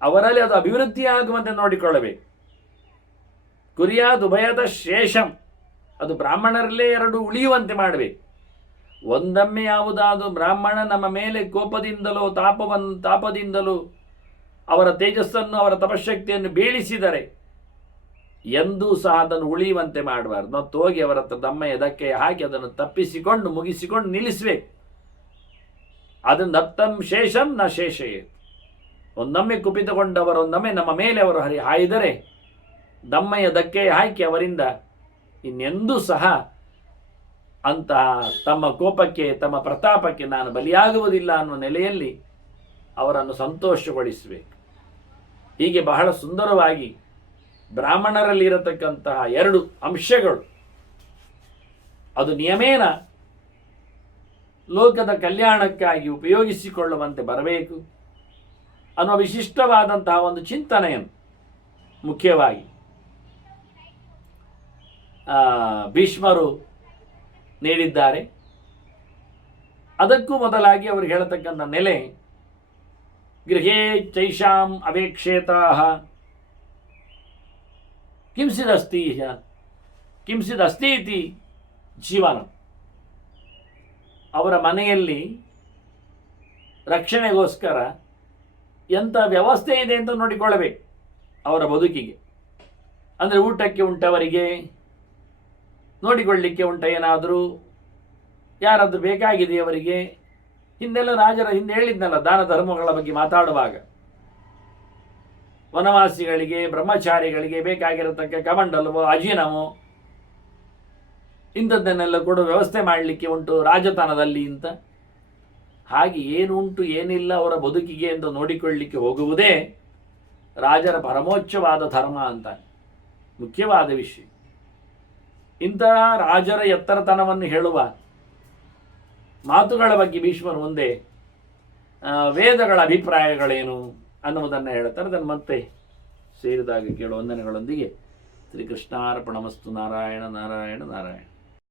ಅವರಲ್ಲಿ ಅದು ಅಭಿವೃದ್ಧಿ ಆಗುವಂತೆ ನೋಡಿಕೊಳ್ಳಬೇಕು. ಕುರಿಯಾದ್ ಉಭಯದ ಶೇಷಂ. ಅದು ಬ್ರಾಹ್ಮಣರಲ್ಲೇ ಎರಡು ಉಳಿಯುವಂತೆ ಮಾಡಬೇಕು. ಒಂದೊಮ್ಮೆ ಯಾವುದಾದರೂ ಬ್ರಾಹ್ಮಣ ನಮ್ಮ ಮೇಲೆ ಕೋಪದಿಂದಲೋ ತಾಪದಿಂದಲೋ ಅವರ ತೇಜಸ್ಸನ್ನು ಅವರ ತಪಶಕ್ತಿಯನ್ನು ಬೀಳಿಸಿದರೆ ಎಂದೂ ಸಹ ಅದನ್ನು ಉಳಿಯುವಂತೆ ಮಾಡಬಾರ್ದು. ಮತ್ತು ಹೋಗಿ ಅವರ ಹತ್ರ ತಮ್ಮ ಎದಕ್ಕೆ ಹಾಕಿ ಅದನ್ನು ತಪ್ಪಿಸಿಕೊಂಡು ಮುಗಿಸಿಕೊಂಡು ನಿಲ್ಲಿಸಬೇಕು. ಅದನ್ನು ದತ್ತಂ ಶೇಷಂ ನ ಶೇಷಯೇ. ಒಂದೊಮ್ಮೆ ಕುಪಿತಗೊಂಡವರು ಒಂದೊಮ್ಮೆ ನಮ್ಮ ಮೇಲೆ ಅವರು ಹಾಯಿದರೆ ದಮ್ಮೆಯ ಧಕ್ಕೆ ಹಾಕಿ ಅವರಿಂದ ಇನ್ನೆಂದೂ ಸಹ ಅಂತಹ ತಮ್ಮ ಕೋಪಕ್ಕೆ ತಮ್ಮ ಪ್ರತಾಪಕ್ಕೆ ನಾನು ಬಲಿಯಾಗುವುದಿಲ್ಲ ಅನ್ನುವ ನೆಲೆಯಲ್ಲಿ ಅವರನ್ನು ಸಂತೋಷಗೊಳಿಸಬೇಕು. ಹೀಗೆ ಬಹಳ ಸುಂದರವಾಗಿ ಬ್ರಾಹ್ಮಣರಲ್ಲಿರತಕ್ಕಂತಹ 2 ಅಂಶಗಳು ಅದು ನಿಯಮೇನ ಲೋಕದ ಕಲ್ಯಾಣಕ್ಕಾಗಿ ಉಪಯೋಗಿಸಿಕೊಳ್ಳುವಂತೆ ಬರಬೇಕು ಅನ್ನುವ ವಿಶಿಷ್ಟವಾದಂತಹ ಒಂದು ಚಿಂತನೆಯನ್ನು ಮುಖ್ಯವಾಗಿ ಭೀಷ್ಮರು ನೀಡಿದ್ದಾರೆ. ಅದಕ್ಕೂ ಮೊದಲಾಗಿ ಅವರು ಹೇಳತಕ್ಕಂಥ ನೆಲೆ ಗೃಹೇ ಚೈಷಾಂ ಅವೇಕ್ಷೇತಾಃ ಕಿಂಸಿದಸ್ತಿ ಇತಿ ಜೀವನ. ಅವರ ಮನೆಯಲ್ಲಿ ರಕ್ಷಣೆಗೋಸ್ಕರ ಎಂಥ ವ್ಯವಸ್ಥೆ ಇದೆ ಅಂತ ನೋಡಿಕೊಳ್ಳಬೇಕು. ಅವರ ಬದುಕಿಗೆ ಅಂದರೆ ಊಟಕ್ಕೆ ಉಂಟವರಿಗೆ, ನೋಡಿಕೊಳ್ಳಿಕ್ಕೆ ಉಂಟ ಏನಾದರೂ, ಯಾರಾದರೂ ಬೇಕಾಗಿದೆಯವರಿಗೆ. ಹಿಂದೆಲ್ಲ ರಾಜರ ಹಿಂದೆ ಹೇಳಿದ್ನಲ್ಲ ದಾನ ಧರ್ಮಗಳ ಬಗ್ಗೆ ಮಾತಾಡುವಾಗ, ವನವಾಸಿಗಳಿಗೆ ಬ್ರಹ್ಮಚಾರಿಗಳಿಗೆ ಬೇಕಾಗಿರತಕ್ಕ ಕಮಂಡಲವೋ ಅಜೀನಮೋ ಇಂಥದ್ದನ್ನೆಲ್ಲ ಕೊಡುವ ವ್ಯವಸ್ಥೆ ಮಾಡಲಿಕ್ಕೆ ಉಂಟು ರಾಜತನದಲ್ಲಿ ಅಂತ. ಹಾಗೆ ಏನುಂಟು ಏನಿಲ್ಲ ಅವರ ಬದುಕಿಗೆ ಎಂದು ನೋಡಿಕೊಳ್ಳಲಿಕ್ಕೆ ಹೋಗುವುದೇ ರಾಜರ ಪರಮೋಚ್ಚವಾದ ಧರ್ಮ ಅಂತ ಮುಖ್ಯವಾದ ವಿಷಯ. ಇಂತಹ ರಾಜರ ಎತ್ತರತನವನ್ನು ಹೇಳುವ ಮಾತುಗಳ ಬಗ್ಗೆ ಭೀಷ್ಮರು ಮುಂದೆ ವೇದಗಳ ಅಭಿಪ್ರಾಯಗಳೇನು ಅನ್ನುವುದನ್ನು ಹೇಳ್ತಾರೆ. ಅದನ್ನು ಮತ್ತೆ ಸೇರಿದಾಗ ಕೇಳುವ ವಂದನೆಗಳೊಂದಿಗೆ ಶ್ರೀಕೃಷ್ಣಾರ್ಪಣಮಸ್ತು. ನಾರಾಯಣ ನಾರಾಯಣ ನಾರಾಯಣ.